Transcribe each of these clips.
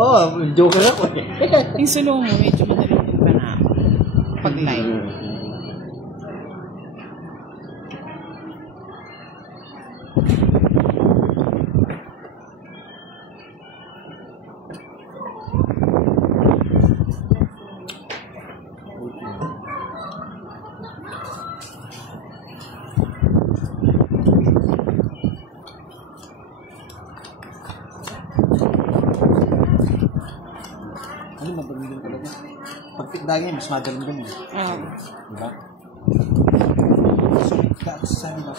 Oo, joker ako eh. Yung sulo mo, medyo madaling din pa na pag-live. Ano, madaling talaga. Pag tigdagay, mas madaling din eh. Diba? So, sabi ba,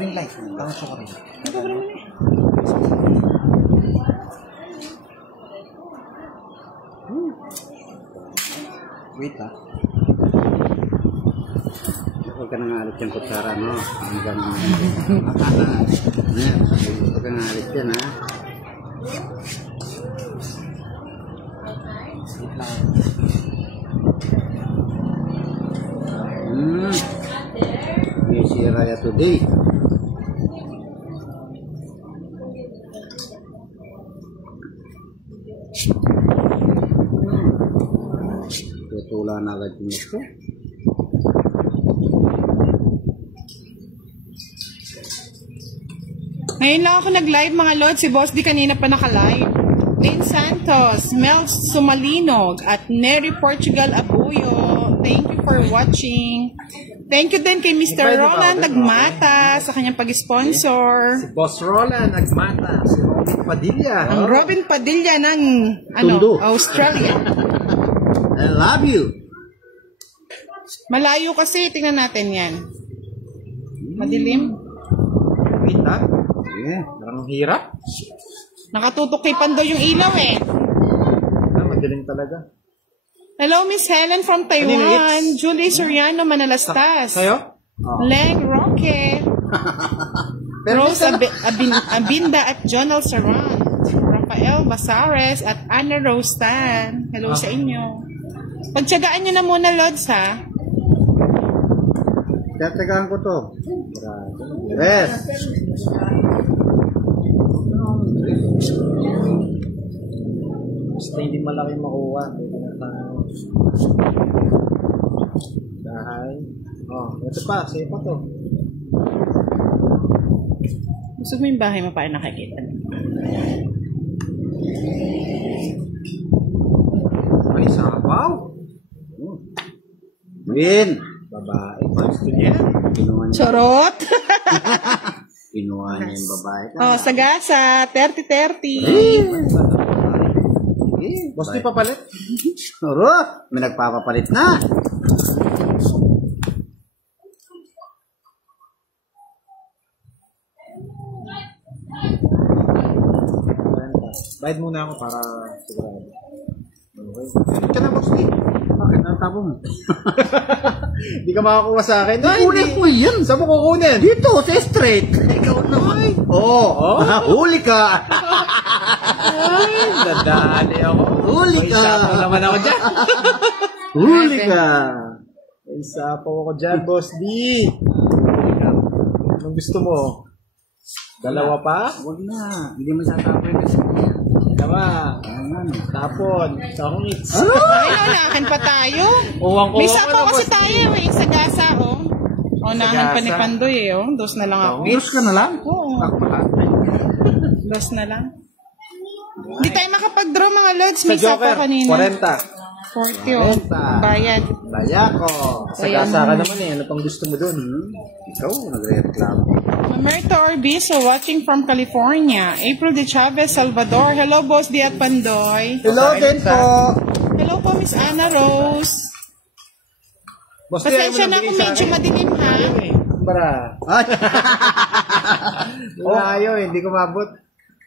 ring light, parang siya ka rin. Wait ha. Huwag ka nang alit yung kutsara, no? Hanggang akala. Huwag ka nang alit yan, ha? May siraya today. Tutulan agad yung ito. Ngayon lang ako nag-live mga lord. Si Boss D kanina pa naka-live. Lynn Santos, Mel Sumalinog, at Neri Portugal Abuyo. Thank you for watching. Thank you din kay Mr. Roland Nagmata sa kanyang pag-sponsor. Si Boss Roland Nagmata, si Robin Padilla. Ang Robin Padilla ng Australia. I love you. Malayo kasi, tingnan natin yan. Madilim. Wait ha? Yeah, parang hirap. Nakatutok kay Pandoy yung ilaw eh. Madilim talaga. Hello, Miss Helen from Taiwan. Julie Soriano Manalastas. Sa'yo? Leng Roque. Rose Abinda at Jonal Saran. Rafael Basares at Ana Rostan. Hello sa inyo. Pagtsagaan nyo na muna, Lods, ha? Tiyatsagaan ko to. Yes. Basta hindi malaki makuha. Pwede na tayo. Dahil. Ito pa. Sa'yo pa to. Gusto mo yung bahay mo pa rin nakikita? May sabaw. Win. Babae. Gusto niya. Charot! Kinuha niya yung babae. Sagasa. 30-30. Boss, di papalit? Oro, may nagpapapalit na. Bayad muna ako para sigurado. Okay. Ka na, boss, di. Bakit? Ang tabo mo. Di ka makakuha sa akin. Kukunin ko yan. Saan mo kukunin? Dito, sa straight. Ikaw naman. Oo. Huli ka. Ay, nadali ako. Huli ka. May isapaw naman ako dyan. Huli ka. May isapaw ako dyan, Boss D. Anong gusto mo? Dalawa pa? Huwag na. Hindi mo sasapin kasi niya. Tama. Tapon. Sangits. Ay, unahan pa tayo. May sapaw kasi tayo. May sagasa, oh. Unahan pa ni Pandoy, eh, oh. Dos na lang ako. Dos ka na lang? Oo. Dos na lang. Hindi tayo makapag-draw mga lods. May sapaw kanina. 40, oh. Bayad. Bayako. Sagasa ka naman eh. Ano pang gusto mo dun? Ikaw, nagre-reklamo. Mamerto Orbizo, watching from California. April de Chavez, Salvador. Hello, Boss D at Pandoy. Hello din po. Hello po, Miss Ana Rose. Pasensya na kung medyo madilim, ha? Bara. Malayo eh. Hindi ko mabot.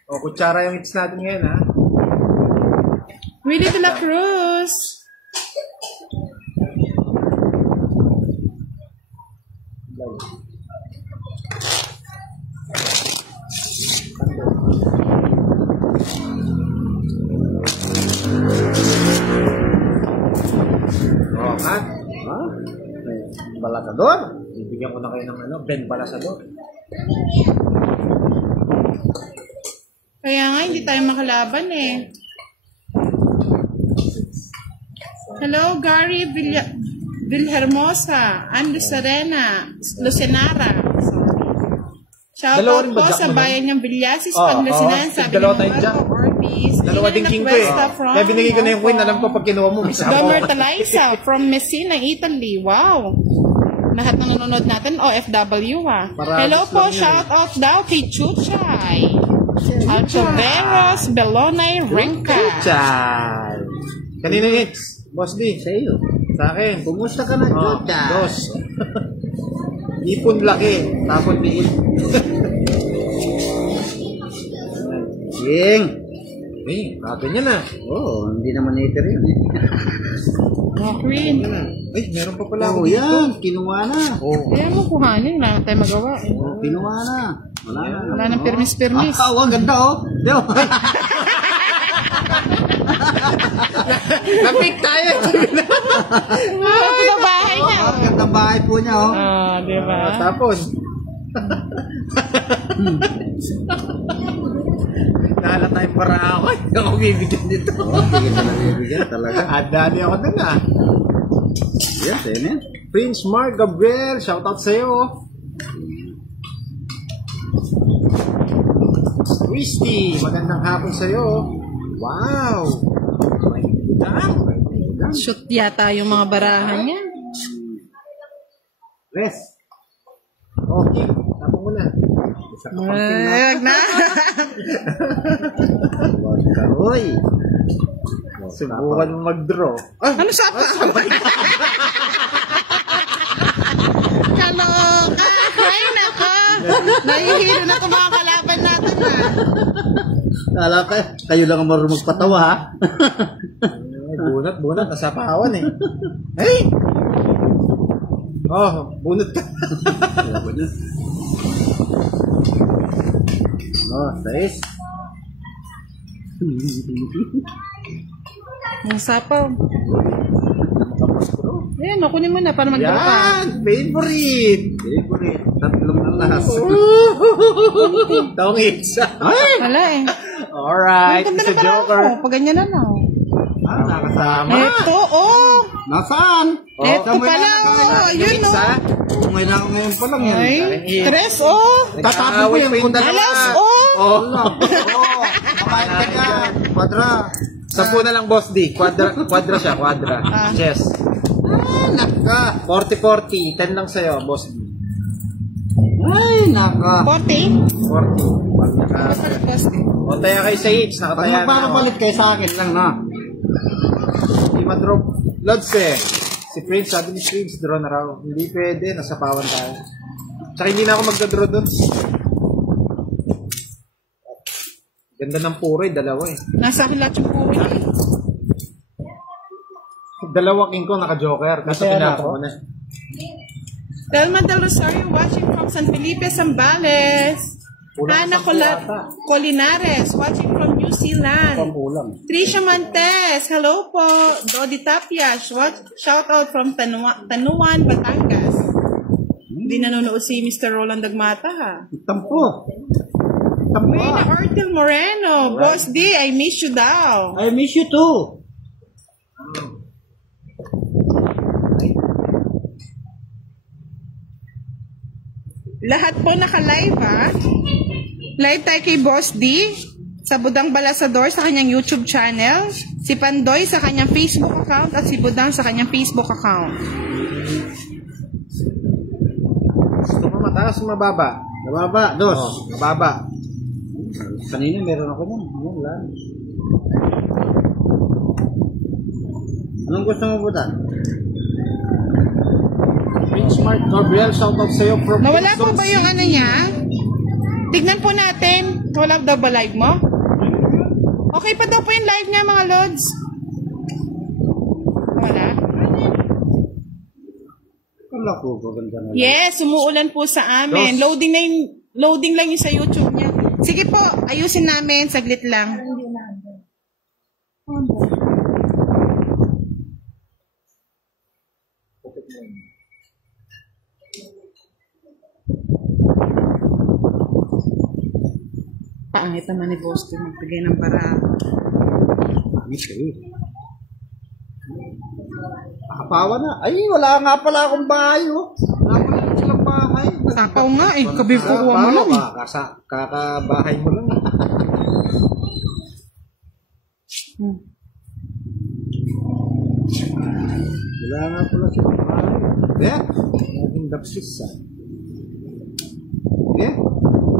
O, kutsara yung hits natin ngayon, ha? Willie de la Cruz. Kat? Ha? Balasador? Bibigyan ko na kayo ng Ben Balasador. Kaya nga, hindi tayo makalaban eh. Hello, Gary Vilhermosa, Andy Serena, Lucenara. Shout Dalawa out rin ba po Jack sa mo bayan niyang Villasis, Pangasinan. Sabi dalawa ng tayong Jack. Marco Ortiz. Dalawa din king ko eh. Kaya binigay ko na yung queen. Alam ko pag kinuha mo, isa ako. Domer Talisa from Messina, Italy. Wow. Lahat ng nanonood natin, OFW ha. Hello po, shout out daw kay Chuchay. Alchoveros, Belonay, Renka. Chuchay. Kanina hits? Boss D. Sa iyo. Sa akin. Kumusta ka na, Chuchay? Dos. Ipon laki. Tapon liit. Ying. Eh, ganyan na. Oo, hindi naman hater yun eh. Queen. Ay, meron pa pala ako Oo, yan. Kinuha na. Kaya mo kuhanin, wala na tayo magawa. Oo, kinuha na. Wala na. Wala nang permis-permis. Ang ganda oh. Diyo. Napik tayo. Sa bahay niya. Ang ganda bahay po niya oh. Di ba? Tapos. Nala tayong para ako. Hindi ako bibigyan dito. Hindi ka na bibigyan talaga. Adali ako dun ah. Yes, eh. Prince Mark Gabriel, shoutout sa'yo. Christy, magandang hapon sa'yo. Wow! May udang. Shoot yata yung mga barahan niya. Res. Okay, tapos mo na. Isa ka pang Wag na. Wag ka, hoy. subukan mo mag-draw. Ah, Ano sa pa? Kaloka! Ay, nako! Nahihiro na itong mga kalaban natin, ha? Kala ka, kayo lang ang marunong magpatawa, ha? bunot, nasapawan eh. Hey! Oh, bunot ka. Oh, sais. Ang sapaw. Ayan, kunin mo na para mag-draw ka. Yan! Favorite! Favorite. Tatlong alas. Taong isa. Wala eh. Alright, Ang ganda it's a na parang joker. ako. Pag ganyan na lang. Ah, nakasama. Ito, oh! Nasaan? Ito pala, oh! Yun, Isa. oh! Umay na ako ngayon pa lang yan. Ay, tres, oh! Tatapon ko yung dalawa. Alas, oh! Oh. Oo, makain ka yan. Kwadra. 10 na lang, Boss D. Quadra siya, quadra. Chess. Ah, naka. 40-40. 10 lang sa'yo, Boss D. Ay, naka. 40? 40. Pag naka... O, taya kayo sa hits. Pag Nakataya na ako. magpapalit kayo sa akin lang, na. Hindi madrop. Lods eh. Si Prince, sabi ni Prince, draw na raw. Hindi pwede, nasapawan tayo. Tsaka hindi na ako magdadraw doon. Ganda ng puro eh, dalawa eh. Nasa akin lahat yung puri. Dalawa king ko, naka-joker. Kasi pinapon ko na. Telma del Rosario watching from San Felipe, Zambales. Kulang Ana sa puwata. Colinares watching from New Zealand. Kulang. Tricia Montes, hello po. Dodi Tapia, shout out from Tanuan, Batangas. Hindi nanonood si Mr. Roland Dagmata ha. Tampo. Reyna Ortil Moreno, Boss D, I miss you daw. I miss you too. Lahat po naka-live ha. Live tayo kay Boss D sa Budang Balasador sa kanyang YouTube channel, si Pandoy sa kanyang Facebook account at si Budang sa kanyang Facebook account. Gusto mo mataas o mababa? Nababa, dos. Oh, mababa. Kanina meron ako nun. Wala. Anong gusto mo butan? Prince Mark Gabriel, shoutout sa'yo from Nawala po Quezon ba yung ano niya? Tignan po natin. Wala daw ba live mo? Okay pa daw po yung live niya mga lods. Wala? Wala ko, gaganda na. Yes, umuulan po sa amin. Loading lang yung sa YouTube niya. Sige po, ayusin namin. Saglit lang. Paangit naman ni Boss to magbigay ng para. Miss eh. Kapawa na. Ay, wala nga pala akong bahay, oh. Wala pala silang bahay. Sapaw nga eh. Kabi ko kuha mo lang. Kakabahay mo lang. Wala nga pala silang bahay. Yeah. Naging dapsis, yeah.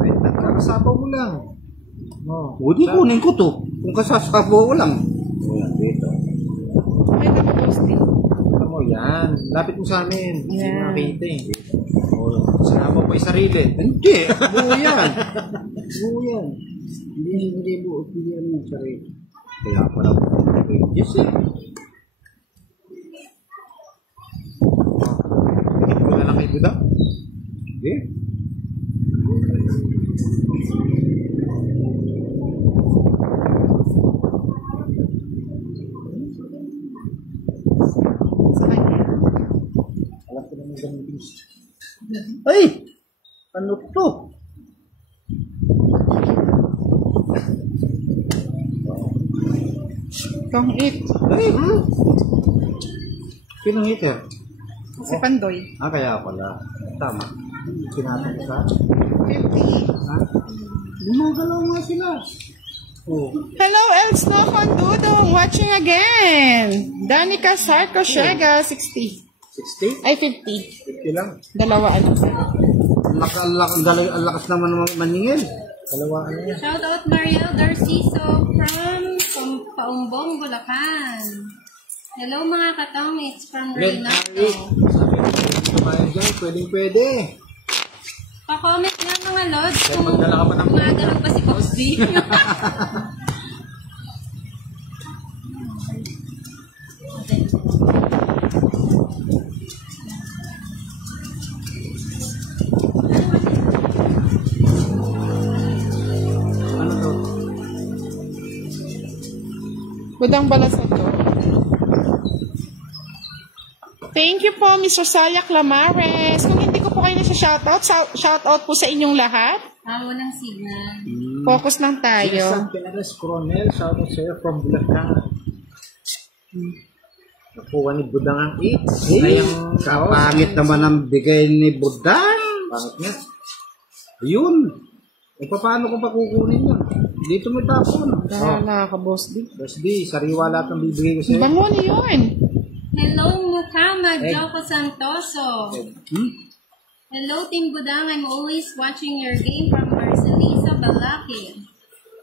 Ay, kakasapaw mo lang. Oh, Di kunin ko to. Kung kasasapaw ko lang. Ayan, dito. Ay, naman Boss D. Alam mo yan. Lapit mo sa amin. Hindi Yeah. nakita eh. Sinama mo yung sarili. Hindi. Buo yan. Buo yan. Hindi buo. Hindi yan yung sarili. Kaya pala po. Yes, eh. Hindi ko na lang kay Buda. Okay. Sa kanya. Alam ko naman gamitin. Ay! Ano to? Kung it. Ay! Sinong hitter? Si Pandoy. Kaya pala. Tama. Pinatong ko sa 50. ha? Gumagalaw nga sila. Oh. Hello, Els Nocon Dudong. Watching again. Danica Sarko Shega, 60. 60? Ay, 50. 50 lang. Dalawa ano. Ang lakas naman maningil. Dalawa ano yan. Shout out Mariel Darciso from Paumbong, Bulacan. Hello mga katong, it's from Reynaldo. Sabi ko, kumain dyan, pwede. Pa-comment nga mga lods Kahit kung magdala ka pa ng gumagalaw pa si Boss D. ano to? Budang balasad to. Thank you po, Miss Rosalia Clamares. Kung hindi ko po kayo nasa-shoutout, shoutout po sa inyong lahat. Walang signal. Focus lang tayo. San Perez Coronel, shout out sa'yo from Bulacan. Nakuha ni Budang ang 8. Ay, kapangit naman ang bigay ni Budang. Pangit nga. Ayun. Paano ko pa kukunin yun? Dito mo tapon. Bahala ka, Boss D. Boss D, sariwa lahat ng bibigay ko sa'yo. Bango na yun. Hello Muhammad Joko Santoso. Hmm? Hello Team Budang, I'm always watching your game from Marcelisa Balaki.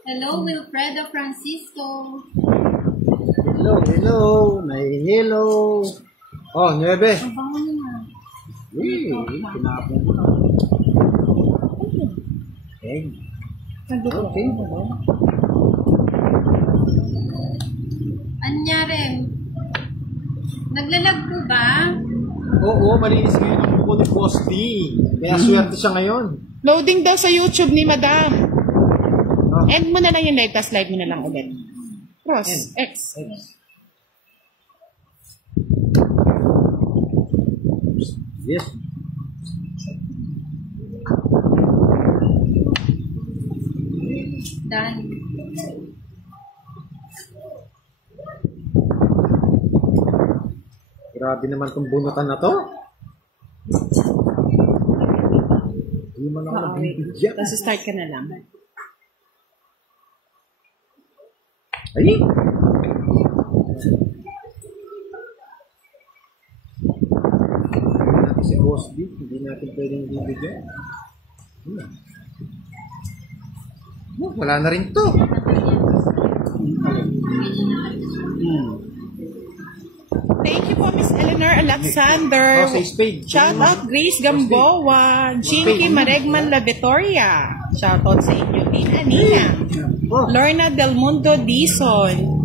Hello Wilfredo Francisco. Hello. May hello. Oh, 9. Ang bango niya. Pinapon ko na. Okay. Anyari, naglalag po ba? Oo, malinis ngayon ang buko ni Boss D. Kaya swerte siya ngayon. Loading daw sa YouTube ni Madam. Oh. End mo na lang yung live, tapos live mo na lang ulit. Cross. X. Yes. Done. Grabe naman tong bunutan na to. Hindi man ako nabibigyan. Tapos start ka na lang. Ay! Natin si Boss D, hindi natin pwedeng bibigyan. Wala na rin to. Thank you po, Miss Eleanor Alexander. Oh, say spade. Shout out Grace Gamboa. Jinky Maregman La Victoria. Shout out sa inyo din, Anina. Oh, Lorna Del Mundo Dizon.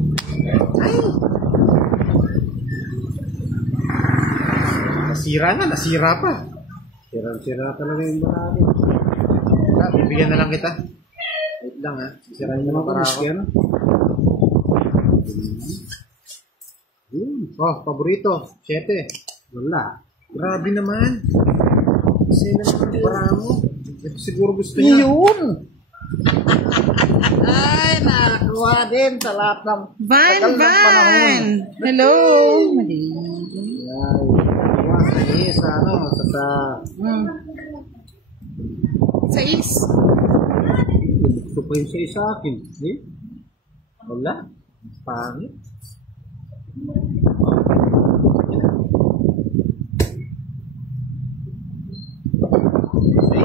nasira pa. Sira talaga yung marami. Bibigyan na lang kita. Wait lang ha. Sisirain mo para ako. Oh, paborito. 7. Wala. Grabe naman. Kasi naman para mo. Ito siguro gusto niya. Yun! Ay, nakakuha din sa lahat ng Van. Hello. Sa ano, sa... Sa is. Gusto ko yung sa akin. Di? Wala. Pangit.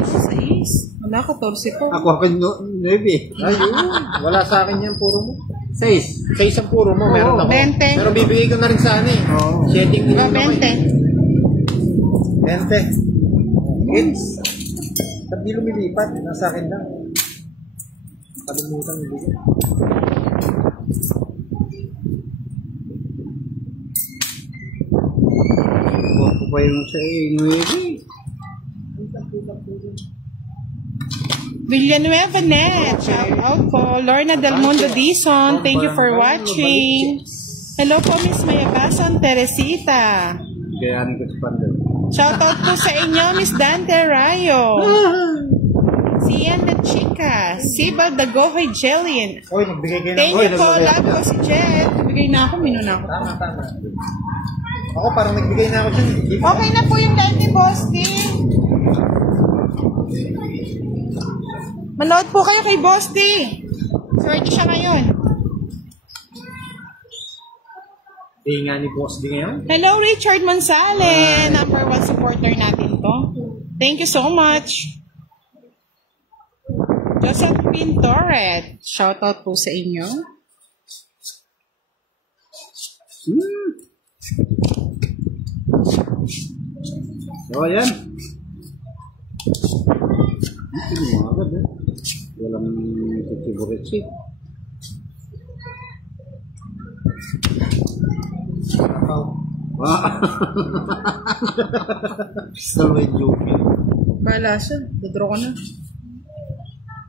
Sa is. Wala, 14 po. Ako 9. Ayun. Wala sa akin yan, puro mo. 6. Sa isang puro mo, meron ako. 20. Pero bibigay ko na rin sa ano eh. Oo. Setting Oh, nila 20. 20. Kids. Ba't di lumilipat? Nasa akin lang. Kalimutan yung bigay. Ako pa yung sa 9. Villanueva Net. Shout out po. Lorna Del Mundo Dizon. Thank you for watching. Hello po, Miss Mayabason Teresita. Gayanin ko sa pandal. Shout out po sa inyo, Miss Dante Rayo. Si Ian the Chica. Sibal the Gohoy Jillian. Oy, nagbigay kayo ng... Thank Oy, you po. nagbigay. Love ko si Jet. Bigay na ako. Mino na ako. Tama. Ako parang nagbigay na ako dyan. Okay na po yung live ni Boss D. Manood po kayo kay Boss D. Swerte siya ngayon. Di nga ni Boss D ngayon. Hello, Richard Mansale. Number 1 supporter natin to. Thank you so much. Joseph Pintoret. Shoutout po sa inyo. So, ayan. Ito mo agad eh. Walang titiburitsi. Pistol with joking. Bala siya. Dodraw ko na.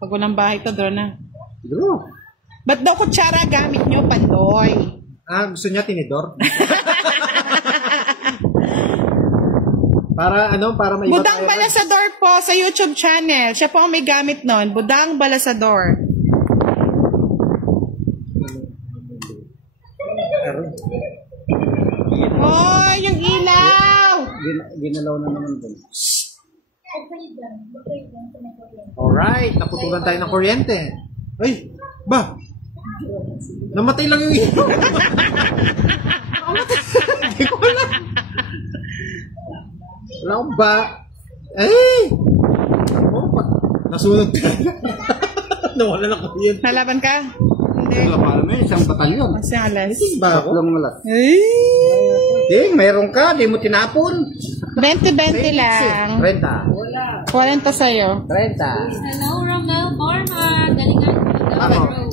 Pag walang bahay to, draw na. Draw. Ba't daw kutsara gamit nyo, Pandoy? Gusto niya tinidor? Para may iba Budang tayo. Balasador po sa YouTube channel. Siya po ang may gamit nun. Budang Balasador. Oh, yung ilaw! Ginalaw na naman doon. Alright, naputulan tayo ng kuryente. Ay, ba? Namatay lang yung ilaw. Hindi ko alam. Wala akong ba? Ay! Oh, nasunod ka. Nawala na kuryente. Nalaban ka? Hindi. Wala pa naman, isang batalyon. Kasi alas. Ba ako? Tatlong alas. Ay! Ding, mayroon ka, di mo tinapon. 20-20 lang. 30. 40 sa'yo. 30. Hello, Romel Borma. Galingan po daw. Ako. Bro.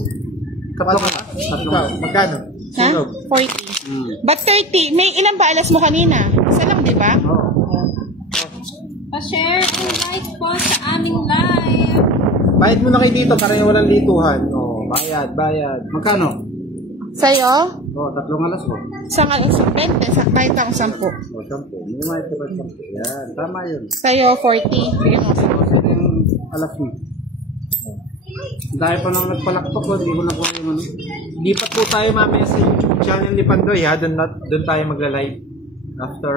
Kapag ka? Ikaw, magkano? Ha? Sunog. 40. But 30, may ilan ba alas mo kanina? Isa lang, di ba? Pa-share and like po sa aming live. Bayad mo na kayo dito para yung walang lituhan. Oh, bayad. Magkano? Sa'yo? Tatlong alas mo. Sa 20, kahit akong 10. 10. May mga ito pa 10. Yan, tama yun. Sa'yo, 40. Bigyan mo. Yung alas mo. Dahil pa nang nagpalaktok ko, hindi ko nakuha yung ano. Lipat po tayo mamaya sa YouTube channel ni Pandoy ha. Doon tayo magla-live. After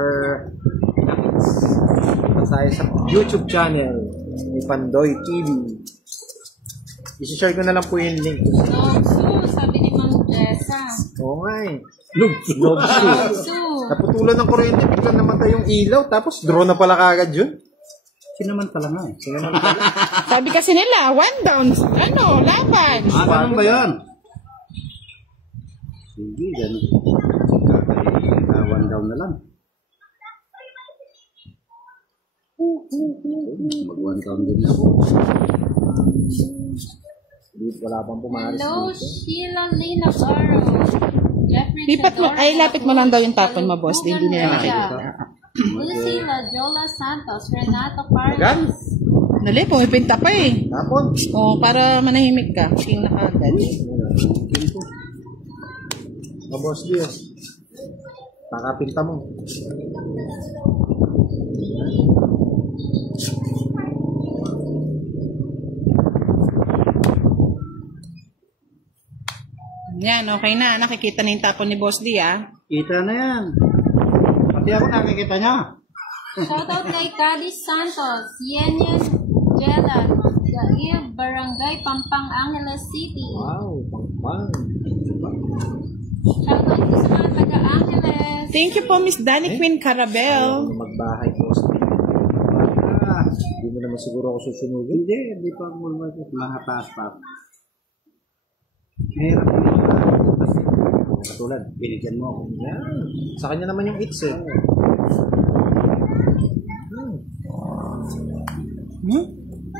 nakits. Lipat tayo sa YouTube channel ni Pandoy TV. I-share ko na lang po yung link. Logsu, sabi ni Mang Jessa. Oo nga eh. Lugso. Logsu. Naputulan ng kuryente, biglang namatay yung ilaw, tapos draw na pala kagad yun. Sinaman pala nga eh. Sabi kasi nila, 1 down. Laban. Ganun ba yan? Sige, ganun. One down na lang. Mag-one down din ako. Wala pang pumaris. Hello, Sheila Lina Baro. Jeffrey Lipat mo, ay lapit mo lang daw yung tapon mo, boss. Hindi nila nakikita. Lucila, Jola Santos, Renato Carlos. Agad? Dali, pumipinta pa eh. Tapon. O, para manahimik ka. King na kagad. Boss Diaz. Pakapinta mo. Yan, okay na. Nakikita na yung tapon ni Boss D, ah. Kita na yan. Pati ako nakikita niya. Shoutout kay Cadiz Santos, Yenyen Jela, Gaib, Barangay Pampang, Angeles City. Wow, pang. Shoutout po sa mga taga-Angeles. Thank you po, Miss Danny Queen Carabel. Magbahay po. Hindi mo naman siguro ako susunugin. Hindi pa mo naman ito. Mga taas pa. Mahirap yun. Katulad. Binigyan mo ako. Yan. Sa kanya naman yung its eh.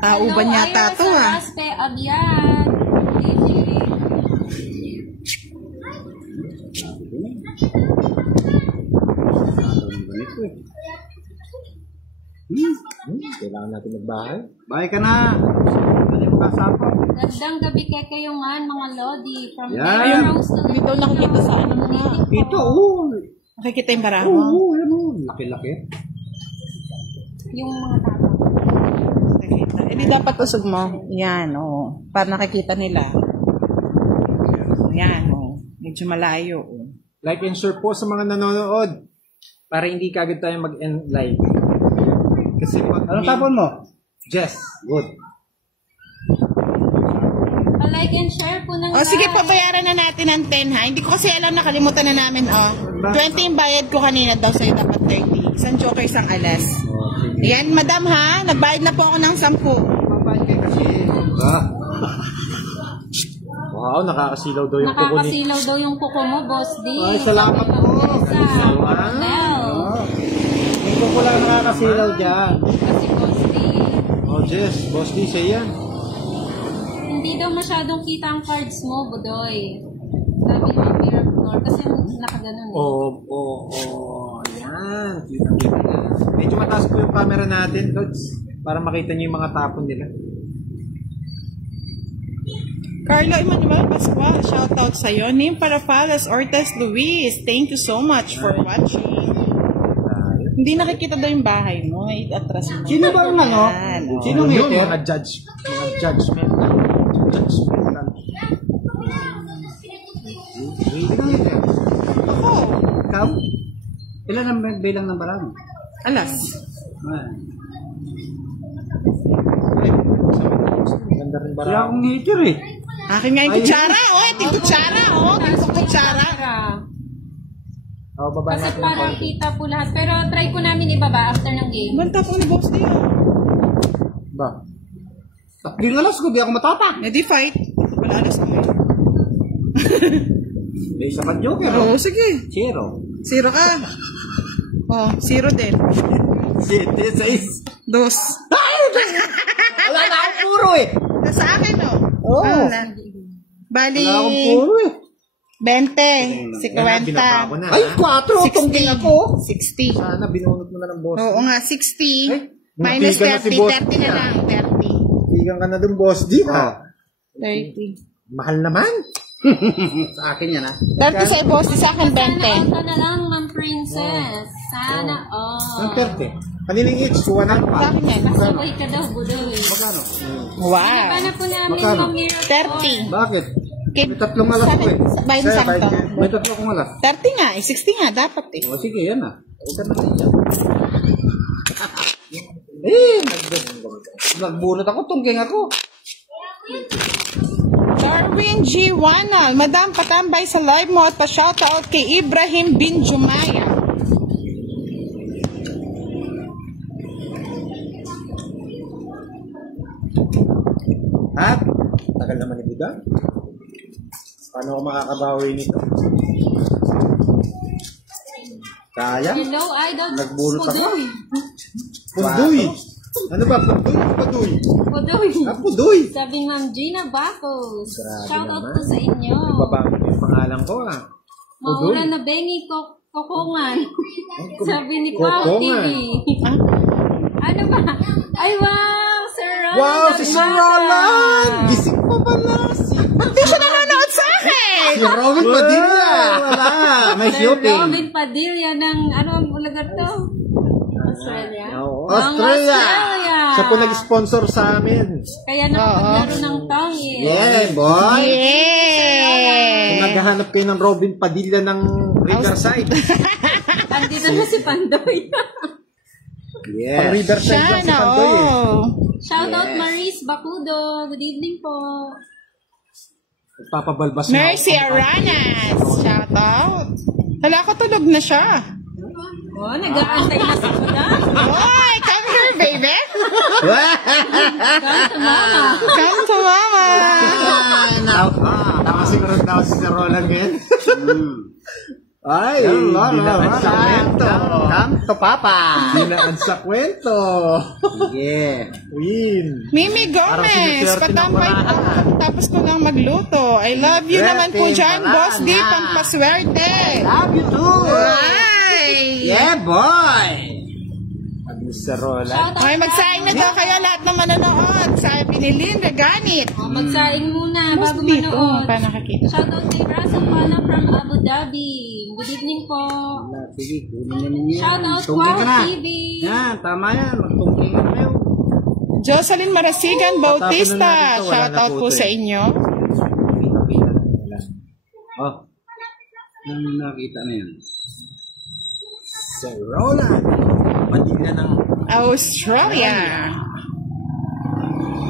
Tauban yata to ah. Raspe Abiad. DJ. Kailangan natin magbahay. Bahay ka na. Ano yung kasapa? Gandang gabi kay kayungan mga Lodi. From Yan. Rose to Dito nakikita sa ano mo nga. Ito, oo. Nakikita yung barako. Oo, yan o. Laki-laki. yung mga tao. Nakikita. Hindi dapat usog mo. Yan, oh. Para nakikita nila. Yan, oh. Medyo malayo, oh. Like and share po sa mga nanonood para hindi kagad tayo mag-end live. Kasi pag Ano tapon mo? Jess, good. Like and share po ng O, sige po, live. bayaran na natin ng 10, ha? Hindi ko kasi alam, nakalimutan na namin, oh. 20 yung bayad ko kanina daw, sa'yo dapat 30. Isang joker, isang alas. Yan, madam, ha? Nagbayad na po ako ng 10. Papain kayo kasi. Wow, nakakasilaw daw yung kuko ni... Nakakasilaw daw yung kuko mo, Boss D. Ay, salamat po. Hindi ko lang nakakasilaw dyan. Kasi Boss D, Oh, Jess, Boss D, siya yan. hindi daw masyadong kita ang cards mo, Budoy. Sabi mo, Mirror Floor. Kasi nakaganon eh. Yan. Kita na. Medyo mataas po yung camera natin, Lods, para makita niyo yung mga tapon nila. Carlo Emmanuel Pascua, shoutout sa'yo. Nim Parapalas, Ortiz Luis, thank you so much for watching. Hindi nakikita daw yung bahay mo. May atras mo. Sino ba ang ano? Yan, oh. Sino Yun, meter? mga judgment. Ako, Ikaw? Ilan ang bilang ng barang? alas. Ganda rin Wala bara. akong meter eh. Akin nga yung kutsara. Oh, ito yung kutsara. Oh, ito yung kutsara. Oh, baba Kasi natin. para kita po lahat. Pero try ko namin ibaba after ng game. Banta po ni Boss Dio. Ba? Tatlong alas ko, di ako matapak. Eh, di fight. Wala alas mo eh. May isa ka joker. Oo, sige. Zero. 0 ka. Oh, 0 din. 7, 6. 2. Wala na akong puro eh. Sa akin, oh. Oo. Wala. Bali, Wala akong puro eh. 20, 50, Binaba ko na. Ay, 4. Tungging ako. 60. Sana binunot mo na ng boss. Oo nga, 60. Minus muntikan na si 30, Boss 30 na lang, 30. Tigang ka na dun, boss. Di Ah. ha? 30. Mahal naman. Sa akin yan ah. 30 sa boss, sa akin Sana 20. all ka na lang, Ma'am Princess. Sana all. Ang perte. Kaniling each, kuha na Sa pa. akin yan. Pasaway ka daw, Budoy. Magkano? Wow. Paano po namin Magkano? yung mirror 30. Bakit? Kay, May tatlong alas ko eh. Bayad Sir, sa bayad to. kayo. May tatlo kong alas. 30 nga, 60 nga, dapat eh. O sige, yan ah. Huwag ka na rin dyan. Nagbunot ako, tungging ako. Darwin G. Wanal, Madam, patambay sa live mo at pa-shoutout kay Ibrahim bin Jumaya. At, tagal naman ni Buda. Paano ako makakabawi nito? Kaya? Hello, Idol. Nagbulot ako. Budoy. Pudoy. Ano ba? Pudoy o Pudoy? Budoy. Ah, Pudoy. Sabi Ma'am Gina Bacos. Grabe Shoutout naman. po sa inyo. Nagbabago yung pangalan ko ah. Maulan na bengi kokongan. Sabi ni Pao Kokongan. TV. Ano ba? Ay, wow! Sir Roland. Wow, si Sir Roland! Gising pa pala si... Hindi siya nanonood sa akin! Si Robin Padilla! Wala! May Sir shopping. Robin Padilla ng, ano ang lugar to? Australia? Oo. Australia! Siya po nag-sponsor sa amin. Kaya nakapaglaro ng tangin. Yeah, boy! Kung Yay! naghahanap kayo ng Robin Padilla ng Riverside. Andito na si Pandoy. Yes. Pang Riverside lang si Sana, Pandoy eh. Shout out Maris Bacudo. Good evening po. Papabalbas Mercy Aranas. Shout out. Wala ko, tulog na siya. Oh, nag-aantay na sa kuda. Oy, come here, baby. Come to mama. Come to mama. Nakasigurad daw si Sir Roland ngayon. Ay, dinaan sa kwento. Come to Papa. Dinaan sa kwento. Yeah. Win. Mimi Parang Gomez, sinuswerte ng patampay po. Tapos ko lang magluto. I love you naman po dyan, Boss D. Pampaswerte. Love you too. Ay! Yeah, boy. Sir Roland. Shout out Okay, magsaing na daw kayo lahat ng manonood. Sabi ni Lynn Reganit. Oh, magsaing muna bago Dito, manood. pa nakakita. Shout out kay Russell Pana from Abu Dhabi. Good evening po. Sige, kunin na ninyo. Shout out Tungking ka Wow na. TV. Yan, tama yan. Magtungking ka na yun. Jocelyn Marasigan Bautista. Tatapon na natin to, wala Shout na out po po ito sa eh. inyo. Pina-pina. Wala. Oh. Nang nakita na yan. Sir Roland. Padila ng Australia.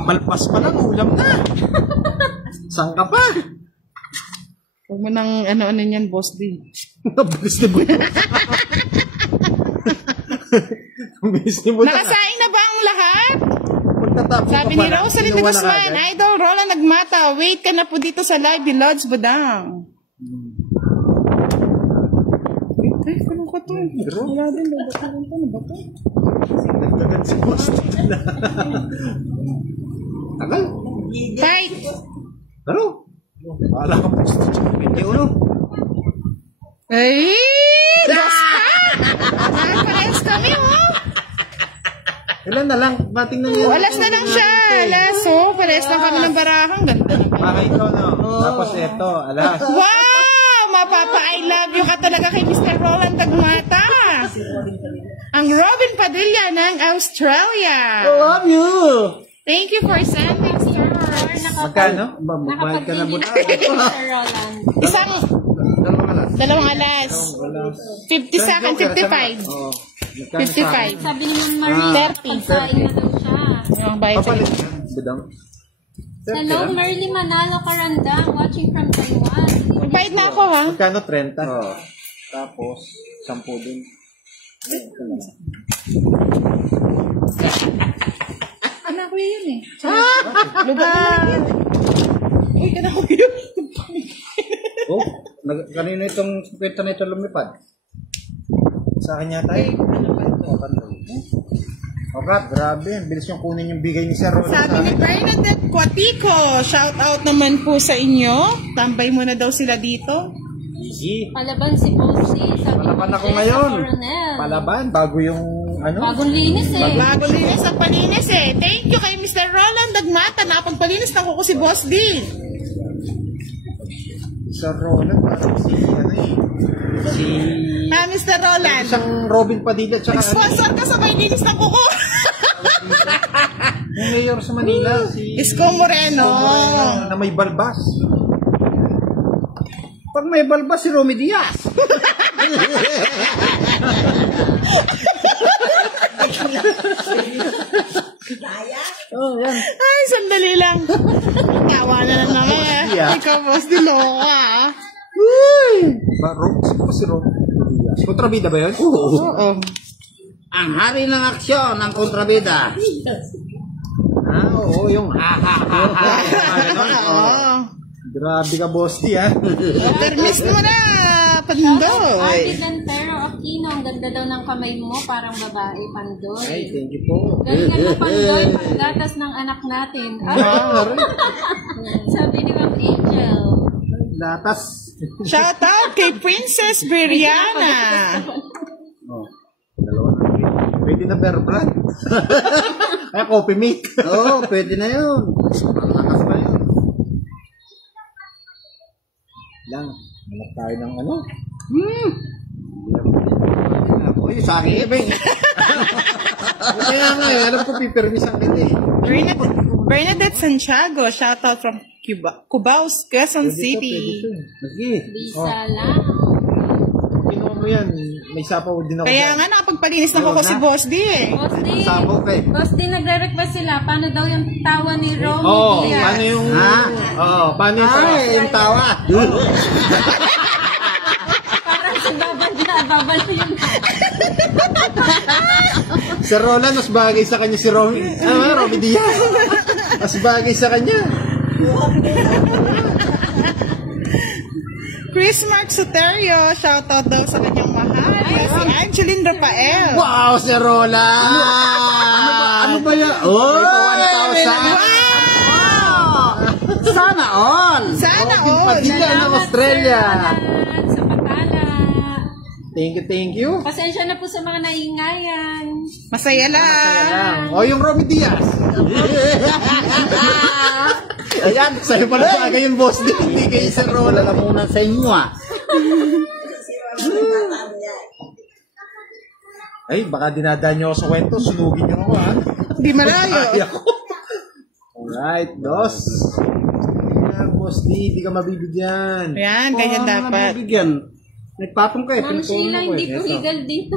palpas pa lang, ulam na. Saan ka pa? Huwag mo nang ano-ano niyan, Boss D. Bilis na buhay. Bilis na buhay. Nakasaing na ba ang lahat? Pagtatapos Sabi pa ni pala, Rosalie de kinuha na Guzman, agad. Idol Roland Nagmata, wait ka na po dito sa live ni Lods Budang. Ay, kulong ko to. Wala din, babataran to. Ano ba to? Nagdagan si Boss. Tagal. Fight! Ano? Wala ka Boss. Hindi ulo. Ay! Boss ka! Nakapares kami, oh! Ilan na lang? Matingnan niyo. Alas na lang siya. Alas, oh. Pares lang kami ng barahang. Ganda na. Baka ikaw, no? Tapos eto, alas. Wow! Mapapa-I love you ka talaga kay Mr. Roland Tagmata. Ang Robin Padilla ng Australia. Love you! Thank you for sending, sir. Magkano? Magbayad ka na muna. Mr. Roland. Isang, Dalawang alas. dalawang alas. 50 sa akin, 55. Oo. 55. Sabi ni Ma'am Marie, 30. pagsaing na daw siya. Yung bayad sa Papalit ka. Budang. Hello, Merly Manalo Carandang, watching from Taiwan. Bayad na ako, ha? Magkano? 30. Oo. Tapos, 10 din. Anak ko yun, eh. Lubog na lang yan. Uy, anak ko yun. Oh, kanino itong kwenta na ito lumipad? Sa akin yata eh. Oh, Brad, grabe. Ang bilis yung kunin yung bigay ni Sir Roland sa Sabi ni akin. Bernadette Cuatico, shout out naman po sa inyo. Tambay muna daw sila dito. Easy. Palaban si Posey. Sabi Palaban ni ako Jessa ngayon. Coronel. Palaban, bago yung ano. Bagong linis eh. Bago linis ang palinis eh. Thank you kay Mr. Roland Dagmata. Napagpalinis ng kuko si Boss D. Sir Roland, parang si ano eh. Si... Mr. Roland. Isang Robin Padilla tsaka Sponsor ka sa may linis ng kuko. yung mayor sa Manila, si... Isko Moreno. Na may balbas. Pag may balbas si Romy Diaz. Oh, yan. Ay, sandali lang. Tawa na lang naman eh. Yeah. Ikaw, Boss D, loka ah. Sino ba si Robin Padilla? Kontrabida ba yun? Oo. Ang hari ng aksyon ng kontrabida. Oo, yung ha-ha-ha-ha. Oo. Grabe ka, Boss D, ha? Permis mo na, Ardy Pandoy. Dantero Aquino, ang ganda daw ng kamay mo, parang babae, Pandoy. Ay, thank you po. Galingan mo, Pandoy, panggatas ng anak natin. Sabi ni Ma'am Angel. Latas. Shout out kay Princess Brianna. Oh, dalawa na. Pwede na bear brand. Ay, coffee mate. Oo, pwede na yun. Lakas na yun. Lang, malak tayo ng ano. Uy, sa akin. Kaya nga eh, alam ko pipirmis ang kita eh. Bernadette Santiago, shout out from Cuba, Cubaos, Quezon City. Sige. Bisa lang. kinuha mo yan, may sapaw din ako. Kaya nga nakapagpalinis na ko si Boss D eh. Boss D, Sapaw ka eh. Boss D, nagre-request sila. Paano daw yung tawa ni Romy Oo, Diaz? paano yung... paano yung tawa? Ay, yung tawa. Parang si Babal yung Si Roland, mas bagay sa kanya si Romy. Romy Diaz. Mas bagay sa kanya. Chris Mark Soterio, shoutout daw sa kanyang mahal. Si Angeline Rafael. Wow, si Roland! Ano ba yan? Oh, 1,000. Sana all. Sana all. Padilla ng Australia. Sa Patala. Thank you. Pasensya na po sa mga naingayan. Masaya lang. O, yung Romy Diaz. Ayan, sa'yo pala bagay yung Boss D. Hindi kayo si Roland. Wala muna sa inyo Ay, baka dinadaan nyo ako sa kwento. Sunugin nyo ako, ha? Di malayo. Alright, Dos. Boss D, hindi ka mabibigyan. Ayan, ganyan dapat. Nagpatong ka eh. Ma'am Sheila, hindi po legal dito.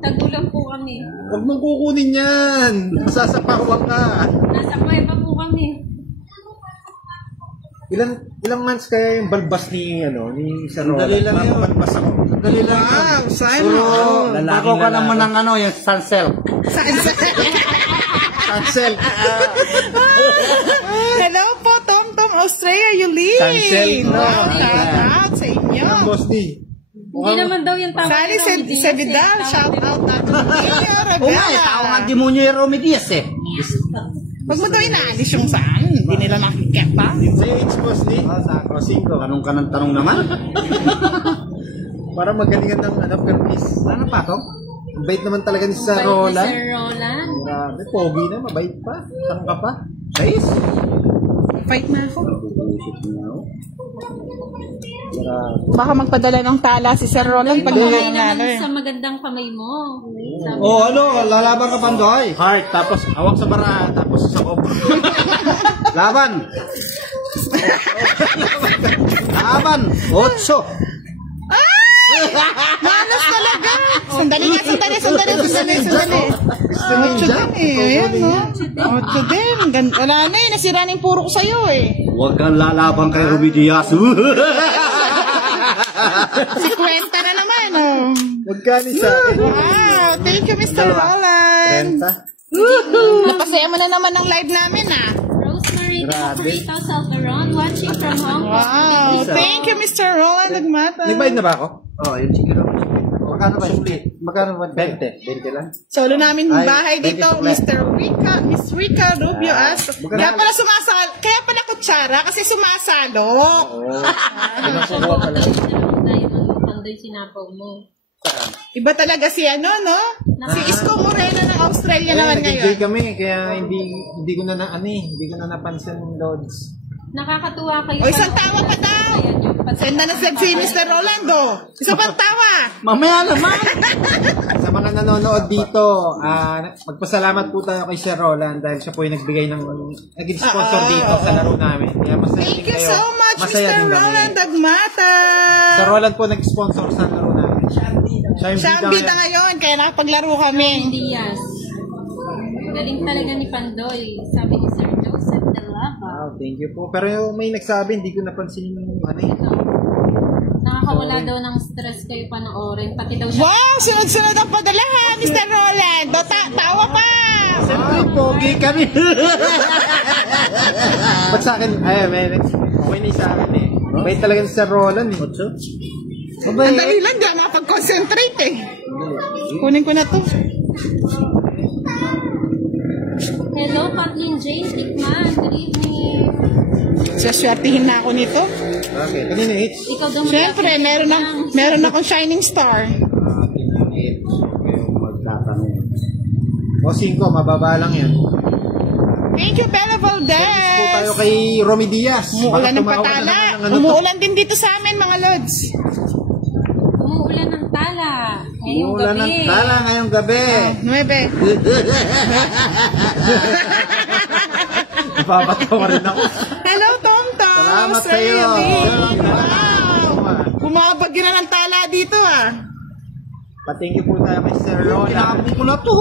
Tagulang po kami. Huwag mong kukunin yan. Sasapawang ka. Nasa kuweba po kami. Ilang months kaya yung balbas ni Sir Roland? Dali lang yun. Balbas ako. Dali lang. Wow, sana. Bako ka naman ng yung Sansel. Cancel. Hello po, Tom Australia, Yulin. Cancel. Shout out sa inyo. Ang Boss D. Hindi naman daw yung tama. Sally Sevidal, shout out natin. Oo nga eh, tao nga demonyo yung Romy Diaz eh. Huwag mo daw inaalis yung saan. Hindi nila nakikita. Sa age, Boss D. O, 5. Tanong ka ng tanong naman. Para magalingan ng permis. Ano pa to? Ang bait naman talaga ni Sir Sir Roland. Roland. Grabe, pogi na, mabait pa. Saan ka pa? Guys. Fight na ako. Grabe. Baka magpadala ng tala si Sir Roland pag Bagay nangyayari. naman sa magandang kamay mo. Sabi Oh, lalaban ka Pandoy. Heart, tapos awak sa bara, tapos sa obro. Laban. Laban. 8. Malas talaga. Sandali. Gusto niya Ocho dyan. din eh. Ayan, no? Ocho din. Wala na eh. Nasira na yung puro ko sa'yo eh. Huwag kang lalaban kay Romy Diaz. Si Kwenta na naman, oh. Magkano sa akin? Wow. Thank you, Mr. Roland. 30. Napasaya mo na naman ang live namin, ah. Rosemary Grabe. Rita Salveron watching from Hong Kong. Wow. Thank you, Mr. Roland Nagmata. Nagbayad na ba ako? Oh, yung chicken. Magkano ba yung split? Magkano ba? 20. 20 lang. Solo namin Ay, bahay dito, thank you, Miss Rica Rubio as. magkano- Kaya pala kutsara kasi sumasalok. Nakukuha pala. Dahil ng pandoy sinapaw mo. Iba talaga si no? Si Isko Moreno ng Australia naman nag-enjoy ngayon. kami, kaya hindi ko na napansin yung Lods. Nakakatuwa kayo. O, isang tawa pa daw. Ayan yung Send na si Mr. Rolando. Isa pang tawa. Mamaya naman. Sa mga nanonood dito, magpasalamat po tayo kay Sir Roland dahil siya po yung naging sponsor dito sa laro namin. Kaya masaya Thank din you kayo. so much, Masaya Mr. din kami. Roland Dagmata. Sir Roland po nag-sponsor sa laro namin. Siya Siya ang bida ngayon, kaya nakapaglaro kami. Diaz. Galing talaga ni Pandoy. Sabi ni Sir Joseph de Lava. Wow, thank you po. Pero may nagsabi, hindi ko napansin yung Nakakawala daw ng stress kayo panoorin. Pati daw siya. Wow, sunod-sunod ang padalahan, Mr. Roland. Tawa pa. Siyempre, pogi kami. Ba't sa akin, okay na sa akin eh. May talaga si Sir Roland eh. Ang dali lang, di ako makapag-concentrate eh. Kunin ko na to. Hello, Kathleen James Dickman. Good evening. Saswertihin na ako nito. Okay, kanina hits. Ikaw daw Siyempre, meron akong shining star. O 5, mababa lang yan. Thank you, Bella Po tayo Valdez. kay Romy Diaz. Umuulan ng Baka tumawa ka patala. naman ng ano to. Umuulan din dito sa amin, mga lods. Umuulan ng tala. Ngayong Umulan gabi. ng tala ngayong gabi. 9. Napapatawa rin ako. Hello, Tom Tom. Salamat Sir sa'yo. Yulin. Salamat. Wow. Bumabagyo ka na ng tala dito ah. Pa-thank you po tayo kay Sir Roland. Kinakapon ko na to.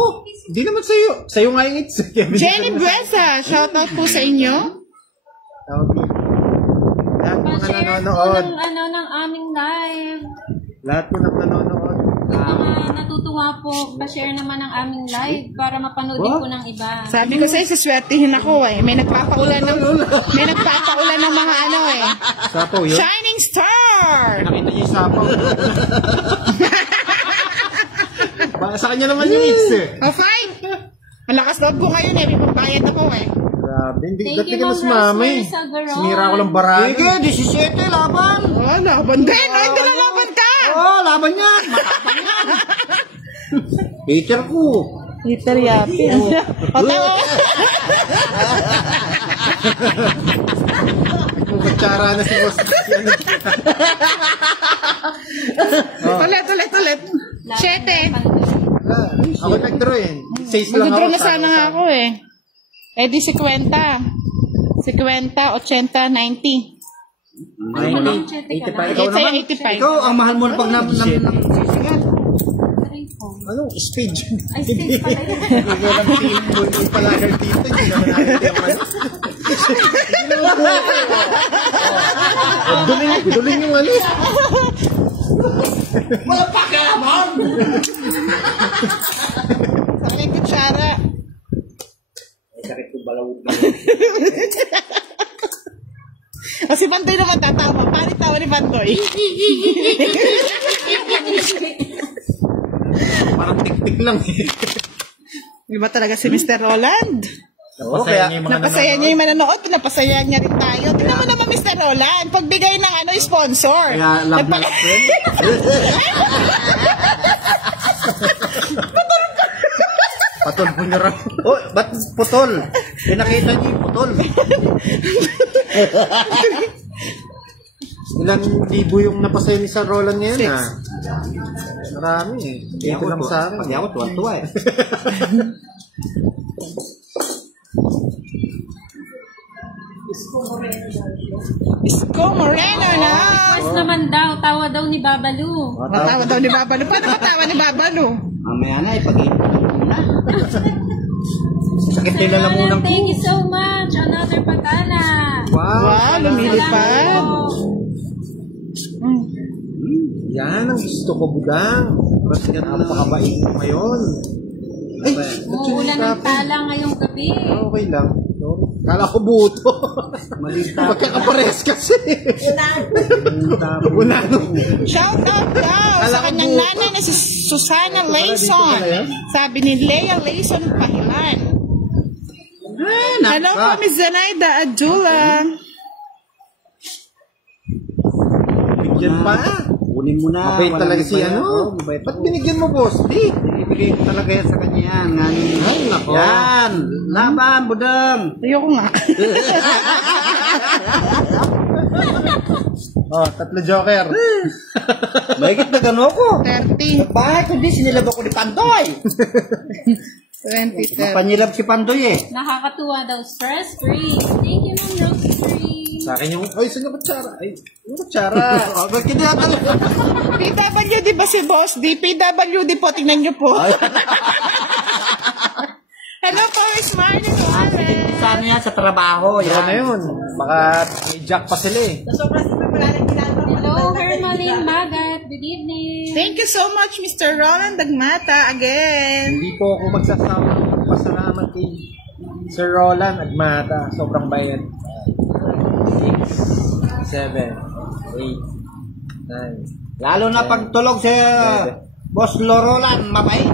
Hindi naman sa'yo. Sa'yo nga yung it's. Jenny Buesa, shoutout po sa inyo. Okay. Lahat po na Pa-share po nanonood. ng aming live. Lahat po na nanonood. Yung mga natutuwa po, pa-share naman ang aming live para mapanood din po ng iba. Sabi ko sa'yo, saswertihin ako eh. May nagpapaulan ng mga ano eh. Sapaw yun. Shining Star! Nakita niyo yung sapaw. Sa kanya naman yung it's eh. Oh, fine. Malakas loob ko ngayon eh. May pambayad ako eh. Grabe. Hindi Thank dati you, ka Ma'am na sumama eh. Rosemary Salgaron. Sinira ko lang baraan. Sige, 17 laban. Oh, laban din. Oh, hindi na laban ka. Oh, laban yan. Matapang yan. Peter ko. Peter Yapi. O, tawa. Kung kutsara na si Boss. Ulit. 7. Ako nag-draw eh. 6 lang ako. Mag-draw na sana nga ako eh. Eh di 50. 50, 80, 90. 85. Ikaw It's naman. 85. Ikaw, ang mahal mo na pag sisigal. Anong speed? Ay, stage pala yun. Hindi ko lang feeling mo yung palagar dito. Hindi naman natin yung ano. Duling yung ano. Wala pa ka, ma'am. Sa aking kutsara. Sakit ko balawag na. O si Pantoy naman tatawa. Paano tawa ni Pantoy? Parang tik-tik lang eh. Iba talaga si Mr. Roland. Napasaya niya yung mga Napasaya niya yung mananood. Napasaya niya rin tayo. Tingnan mo naman Mr. Roland. Pagbigay ng sponsor. Kaya love na love friend. Patol po niya rin. Oh, ba't putol? Pinakita niyo yung putol. Ilang libo yung napasaya ni Sir Roland ngayon ah. Marami eh. Ito lang sa akin. Pati ako, tuwa-tuwa eh. Isko Moreno na. Request naman daw, tawa daw ni Babalu. Matawa daw ni Babalu. Paano matawa ni Babalu? Mamaya na, ipag-ibig mo na. Sakit nila lang munang Thank you so much. Another patala. Wow, lumilipad. Yan ang gusto ko, budang. Kasi nga napakabait mo ngayon. Ay, Umuulan ng tala ngayong gabi. okay lang. No? Kala ko buto. malita. Magkakapares kasi. Wala nung. Shout out daw sa kanyang nanay na si Susana Layson. Sabi ni Leia Layson Pahilan. Hello po, Miss Zenaida Adjula. Bigyan pa. Kunin mo na. Mabait walang talaga si iba yan. ano. Oo, mabait. Ba't binigyan mo, boss? Di. Ibigay ko talaga yan sa kanya yan. Ay, nako. Yan. Laban, budang. Ayoko nga. Oh, 3 joker. Mahigit na gano'n ako. 30, Bakit hindi sinilab ako ni Pandoy? 20, 30. Mapanyilab si Pandoy eh. Nakakatuwa daw. Stress free. Thank you, Ma'am Rosemary. Sa akin yung, ay, saan yung kutsara? Ay, yung kutsara. Oh, ba't hindi natin? PWD ba si Boss D? PWD po, tingnan nyo po. Hello po, Miss Marlene Juarez. Sana yan sa trabaho. Yan na yun. Baka may jack pa sila eh. Hello, Hermaline Magat. Good evening. Thank you so much, Mr. Roland Dagmata, again. Hindi po ako magsasawa ng pasalamat kay Sir Roland Agmata. Sobrang bayad. 6, 7, 8, 9. Lalo na pagtulog si Boss Lorolan, mabait.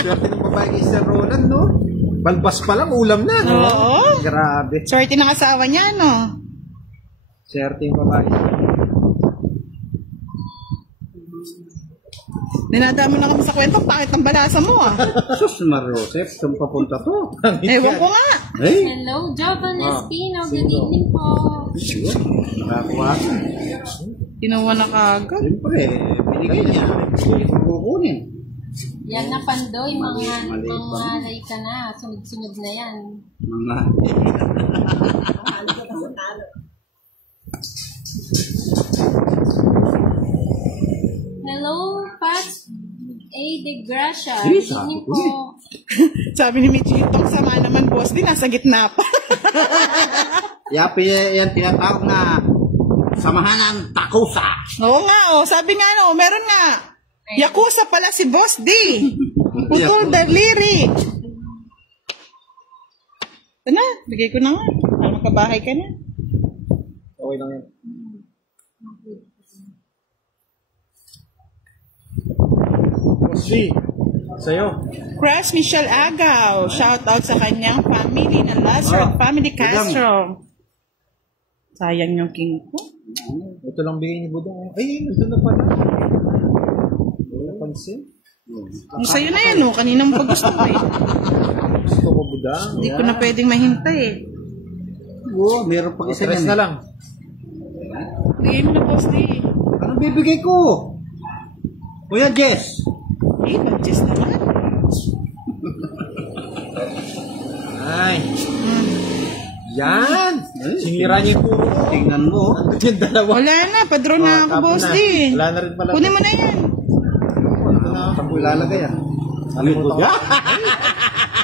Swerte ng babae kay Sir Roland, no? Balbas pa lang, ulam na, no? Oo. Grabe. Swerte ng asawa niya, no? Swerte yung babae. Dinadama na kami sa kwento, pangit ng balasa mo, ah. Sus, Marosep, saan papunta to? Ewan ko nga. Hey, Hello, Jovan Espino. Good evening po. nakakuha. Kinuha na kagad. Siyempre, binigay niya. Hindi ko kukunin. Yan na Pandoy, mga Mali ba? lay ka na. Sunod-sunod na yan. Mga... de Gracia. Yes, Good evening sabi ko po. Sabi ni Michi, itong sama naman, boss, di nasa gitna pa. Yan tinatawag na samahan ng takusa. Oo nga, oh. Sabi nga, no, meron nga. Yakuza pala si Boss D. Putol daliri. Ito na, bigay ko na nga. Para makabahay ka na. Okay lang yan. Bossy, sa'yo. Crush Michelle Agaw. Shout out sa kanyang family na Lazard Family Castro. Sayang yung king ko. Ito lang bigay ni Budong. Ay, ito na pala. Napansin? Ang sayo na yan, oh. Kaninang pa gusto ko eh. Gusto ko Budang. Hindi ko na pwedeng mahintay eh. Oo, meron pang isa Tres yan. na lang. Bigay mo na, Boss D. Anong bibigay ko? Kuya Jess. Eh, mag-just naman. Ay. Yan. Sinira niya yung puro. Tingnan mo. Nandun yung dalawa. Wala na, padro na ako, tapon Boss na. D. Wala na rin pala. Kunin mo na yan. Ito na. Saan ko ilalagay yan? Alimutan ko.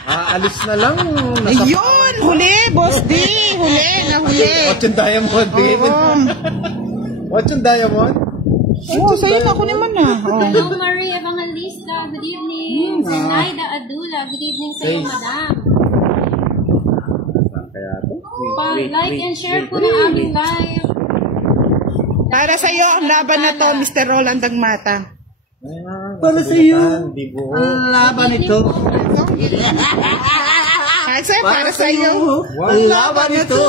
Aalis na lang. Nasa Ayun! Huli, Boss D! Huli! Nahuli! Watch yung diamond. Bigay mo. Oo. Watch yung diamond. Oo, sa'yo na. Kunin mo na. Oo. Hello, Marie Evangelista. Good evening. Zenaida Adula. Good evening sa iyo, madam. Saan kaya ito? Pa-like and share po ng aming live. Para sa'yo, ang laban na to, Mr. Roland Dagmata. Para sa iyo. Bibo. Ang laban ito. Para sa'yo. Ang laban ito.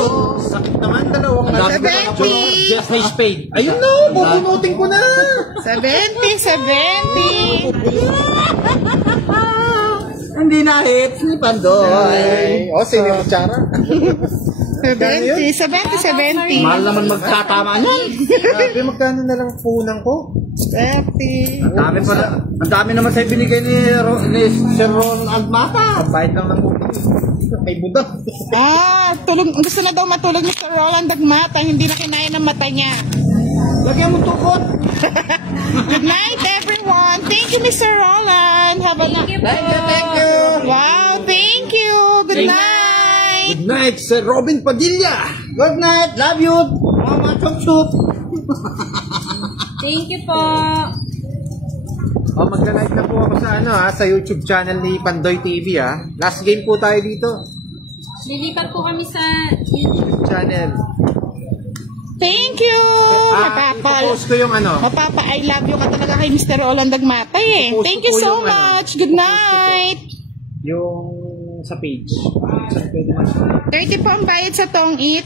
Sakit naman. Dalawang Sabi ko, Just my spade. Ayun na. Bubunutin ko na. 70. Hindi na hit si Pandoy. Sino yung kutsara? 70. Mahal naman magkatama niyan. Grabe, magkano na lang punan ko? 30. Ang dami naman sa'yo binigay ni Sir Ron Agmata. Ang bait lang ng utang. Kay Budang. Gusto na daw matulog ni Mr. Roland Dagmata. Hindi na kinaya ng mata niya. Lagyan mo tukot. Good night, everyone. Thank you, Mr. Roland. Have a Thank you po. Thank you. Wow, thank you. Good night. Good night, Sir Robin Padilla. Good night. Love you. Mama Chup-Chup. Thank you po. Magla-like na po ako sa YouTube channel ni Pandoy TV Last game po tayo dito. Lilipat po kami sa YouTube channel. Thank you. Ipopost ko yung Mapapa, I love you ka talaga kay Mr. Roland Dagmata eh. Ipopost Thank ko you so yung much. Good night. yung sa page. Saan pwede man? 30 po ang bayad sa tong eat.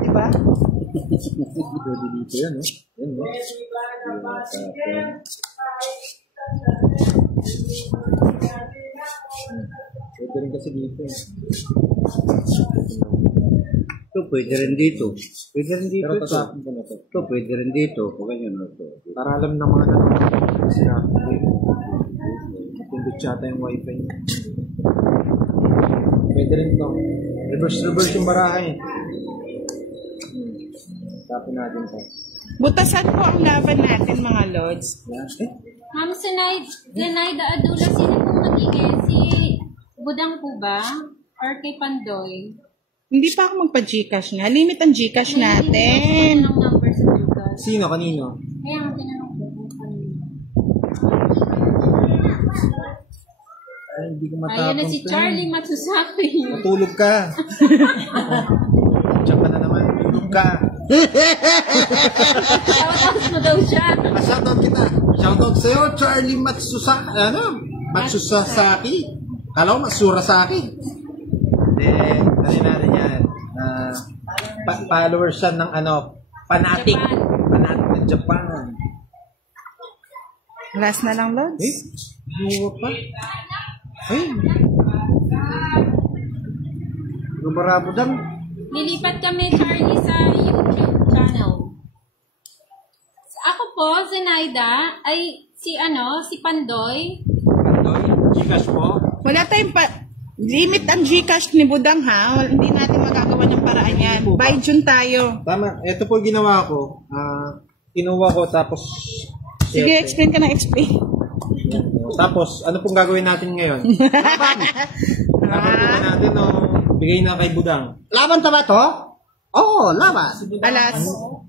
Diba? Pwede dito yan, Yan, pwede rin kasi dito. Ito, pwede rin dito. Pwede rin dito. Pero tasapin ko na to. Ito, pwede rin dito. Kung ganyan na ito. Para alam ng mga napindot yata yung wifi niya. Pwede rin ito. Reverse yung baraha Tapin natin ito. Butasan po ang laban natin mga lords. Ma'am Zenaida Adula, sino po magiging? Si Budang po ba? Or kay Pandoy? Hindi pa ako magpa-Gcash nga. Limit ang Gcash natin. Ang number sa Google. Sino? Kanino? Kaya ang tinanong ko kung kanino. Ay, hindi ko matapang. Ayun na si Charlie Matsusaki. Matulog ka. Diyan ka na naman. Tulog ka. Shoutouts mo daw siya. Shoutout kita. Shoutout sa'yo, Charlie Matsusaki. Kala ko Matsurasaki. Then, natin yan. Followers siya ng fanatic. Fanatic ng Japan. Last na lang, lords. Buwa pa. Ay. Gumarabo dang. Lilipat kami, Charlie, sa YouTube channel. Ako po, Zenaida, ay si Pandoy. Pandoy? Gcash po? Wala tayong limit ang Gcash ni Budang ha. Hindi natin magagawa ng paraan yan. By June tayo. Tama. Ito po ginawa ko. Kinuha ko tapos Sige, explain ka na, explain. Tapos, ano pong gagawin natin ngayon? Laban po ba natin o bigay na kay Budang? Laban ta ba to? Oo, laban. Alas.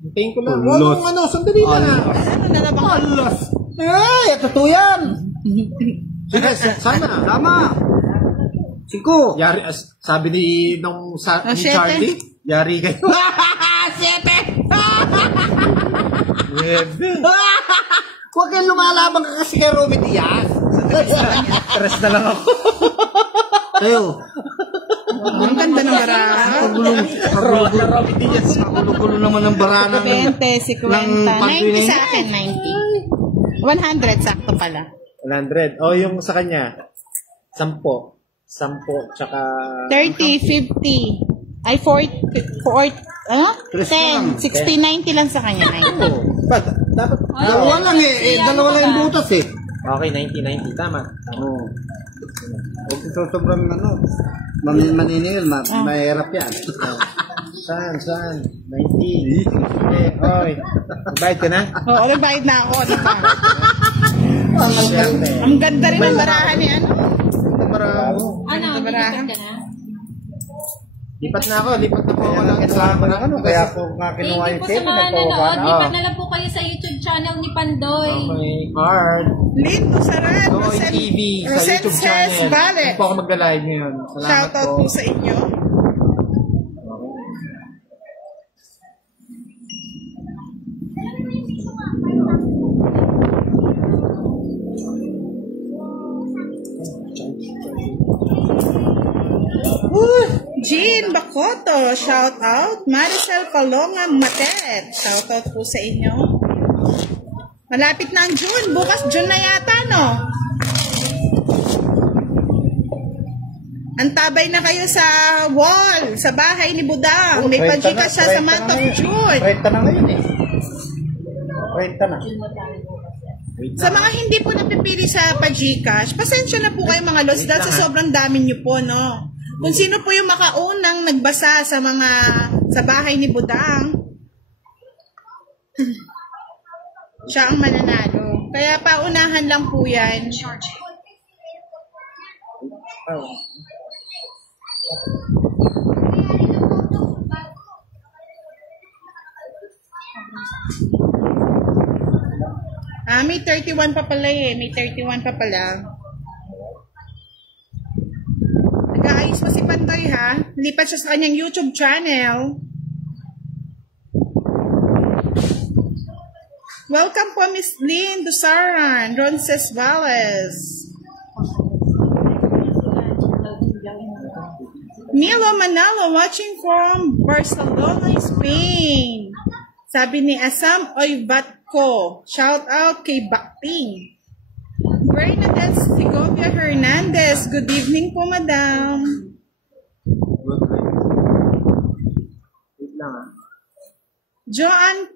Hintayin ko lang. Ano, sandali na. Ano na na ba? Alas. Totoo yan. Sige, sana. Tama. 5. Yari, sabi ni nung ni Siyete. Charlie, yari kayo. 7. Huwag kang lumalaban ka kasi kay Romy Diaz. Stress na lang ako. Tayo. Ang ganda ng baraha. Gulo naman ng bara ng 20, 50, 90 sa akin, 90. 100, sakto pala. 100. O, yung sa kanya, 10. 10, tsaka... 30, 50. Ay, 40, ano? 10, 60, 90 lang sa kanya, 90. Ba't? Dapat... Dalawa lang dalawa lang yung butas eh. Okay, 90. Tama. Oo. Huwag ito sobrang maninil, mahirap yan. Saan? 90. Oy. Bayad ka na? Oo, nagbayad na ako. Ang ganda rin ng baraha ni ano. Maramo. Ano, baraha. lipat ka na? Lipat na ako po ako ng kasama na ano. Kaya ako nga Thank kinuha you yung po tape. sa mga nanonood. Lipat na lang po kayo sa YouTube channel ni Pandoy. Okay, card. Lynn Musaran, Noy TV sa YouTube channel. Vale. Hindi po ako magla-live ngayon. Salamat Shoutout po sa inyo. Jean Bacoto, shout out. Maricel Palonga Matet, shout out po sa inyo. Malapit na ang June. Bukas June na yata, no? Antabay na kayo sa wall, sa bahay ni Budang. May pagkika siya sa month of June. 30 na ngayon eh. 30 na. Sa mga hindi po napipili sa Pagcash, pasensya na po kayo mga lods dahil sa sobrang dami nyo po, no? Kung sino po yung makaunang nagbasa sa sa bahay ni Budang, siya ang mananalo. Kaya paunahan lang po yan. May 31 pa pala eh. May 31 pa pala. Nag-aayos pa si Pandoy ha. Lipat siya sa kanyang YouTube channel. Welcome po Miss Lynn Dusaran, Ronces Valles. Milo Manalo watching from Barcelona, Spain. Sabi ni Asam Oybatko, shout out kay Bakping. Bernadette Segovia Hernandez, good evening po madam. Joanne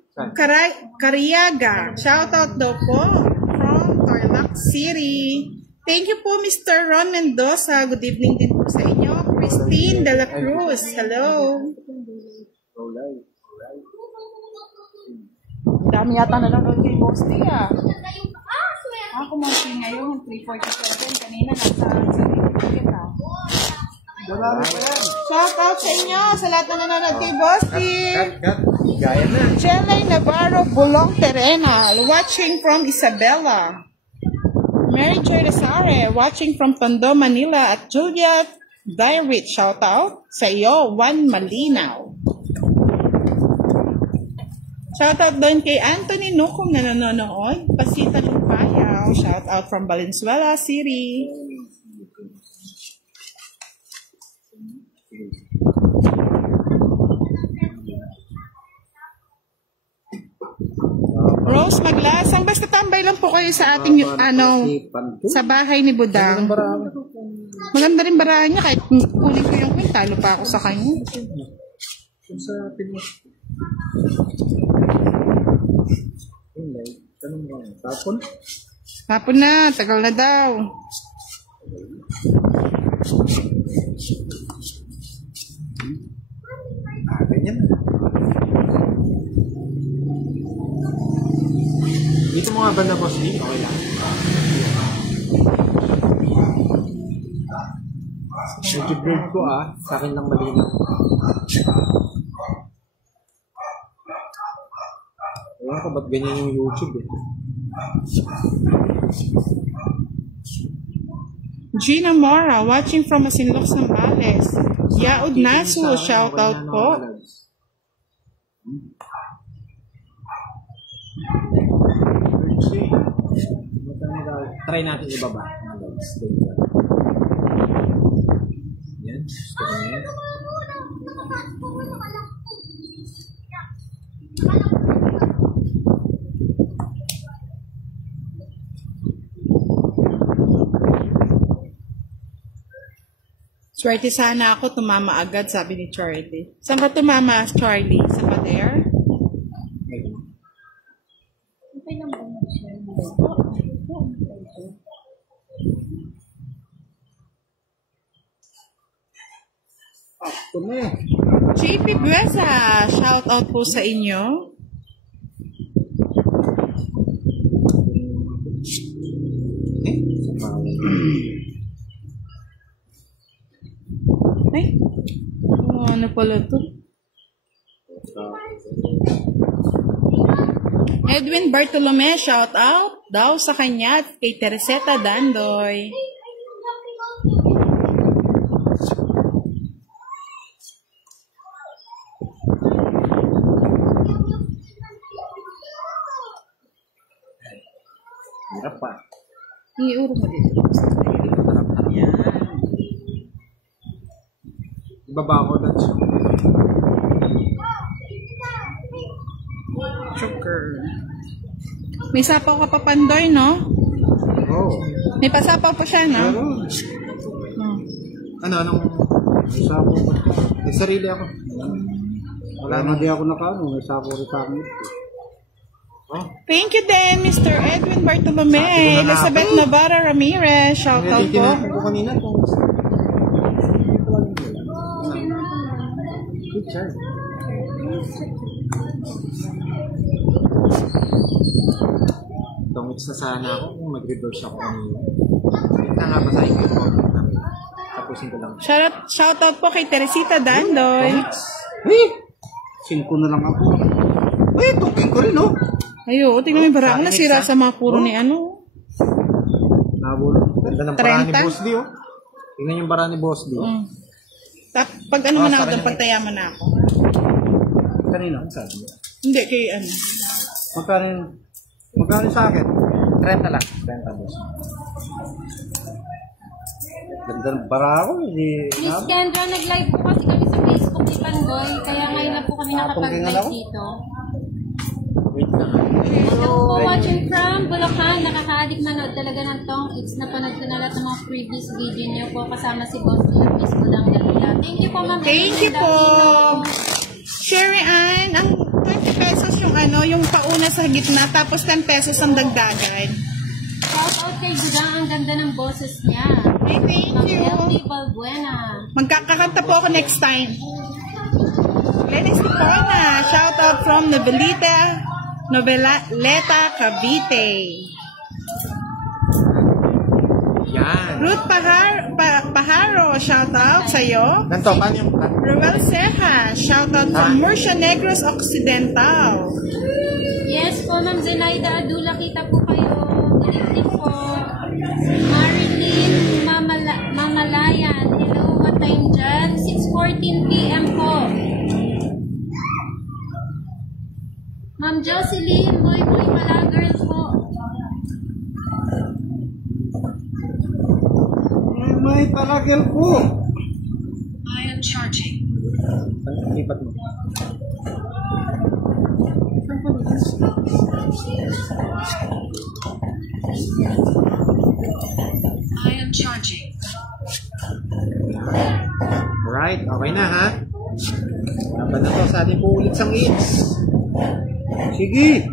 Cariaga, shout out daw po from Tarlac City. Thank you po Mr. Ron Mendoza, good evening din po sa inyo. Christine De La Cruz, hello. Dami yata na lang doon kay Boss Tia. Ako mostly ngayon, 3:47. Kanina nasa certificate ha. Shout out sa inyo, sa lahat na nanonood kay Boss Tia. Gaya na. Chelay Navarro Bulong Terrenal, watching from Isabela. Mary Joy Resare, watching from Tondo, Manila. At Juliet Dyrich, shout out sa iyo, Juan Malinaw. Shoutout doon kay Anthony Nucom na nanonood. Pasita Lupayaw. Shoutout from Valenzuela City. Rose Maglasang. Basta tambay lang po kayo sa ating sa bahay ni Budang. Maganda rin barahan niya. Kahit kunin ko yung queen, talo pa ako sa kanya. Tapon na, tagal na daw. Ganyan. Dito mo nga banda boss D? Okay lang. Medyo blurred ko sa akin lang malinaw. Ewan ko ba't ganyan yung YouTube eh. Gina Mora, watching from Masinloc, Zambales. Yaud Nasu, shout out po. Try natin ibaba. Yan. Gusto ko na yan. Swerte sana ako, tumama agad, sabi ni Charlie. Saan ka tumama, Charlie? Sa pader? JP Buesa, shout out po sa inyo. Ay, ano pala to? Edwin Bartolome, shout out daw sa kanya at kay Tereseta Dandoy. Hirap pa. Iuro mo dito. Yan. Ibaba ko doon siya. Sugar. May sapaw ka pa Pandoy, no? Oo. May pasapaw pa siya, no? Pero, anong sapaw ko? May sarili ako. Wala na di ako nakano. May sapo rin sa akin. Thank you din, Mr. Edwin Bartolome. Elizabeth Navarra Ramirez, shout out po. Tinapin ko kanina kung good child. Tungits na sana ako kung mag-reverse ako kanina. Ito nga basahin ko po. Tapusin ko lang. Shout out po kay Teresita Dandoy. Cinco na lang ako. Tuking ko rin, no? Ayo, tingnan mo yung barang nasira sa mga puro ni ano. Nabulot. Ganda ng bara ni Boss D, oh. Tingnan yung bara ni Boss D. Pag ano mo na doon, pagtayaman na ako. Kanina, ang sabi. Hindi, kay ano. Magkano sa akin? 30 lang. 30 boss. Ganda ng bara ako. Miss Kendra, nag-live po kasi kami sa Facebook ni Pandoy, kaya ngayon lang po kami nakapag-live dito. Wait na nga. Hello po, watching from Bulacan. Nakaka-addict manood talaga ng tong. It's napanood ko na lahat ng mga previous video niyo po kasama si Boss Luis Budang Galila. Thank you po, ma'am. Thank you po. Sherry Ann, ang 20 pesos yung ano, yung pauna sa gitna, tapos 10 pesos ang dagdagan. Shout out kay Budang, ang ganda ng boses niya. Hey, thank you. Ma'am Balbuena. Magkakakanta po ako next time. Lenny Sipona, shout out from Noveleta, Cavite. Yan. Ruth Pajaro, shout out sa'yo. Ganto, paano yung Ruel Ceja, shout out from Murcia Negros Occidental. Yes po, Ma'am Zenaida Adula, kita po kayo. Good evening po. Marilyn Mamalayan, hello, what time dyan? 6:14 p.m. po. Ma'am Jocelyn, boy Malagirl po. May palagil po. I am charging. lipat mo? I am charging. Alright, okay na ha? Laban na to sa ating po ulit sang hits. Sige!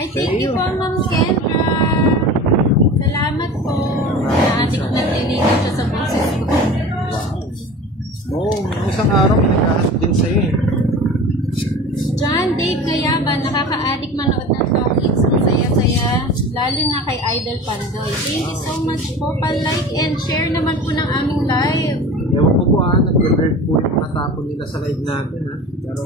Ay, thank you po, Ma'am Kendra. Salamat po. Na-addict na niligaw siya sa boses ko. Oo, isang araw may nagkahanap din sa'yo eh. John Dave Gayaba, nakaka-addict manood ng talk hits. Ang saya saya-saya, lalo na kay Idol Pandoy. Thank you so much po. Pa-like and share naman po ng aming live. Ewan ko po nag-revert po yung matapon nila sa live natin Pero...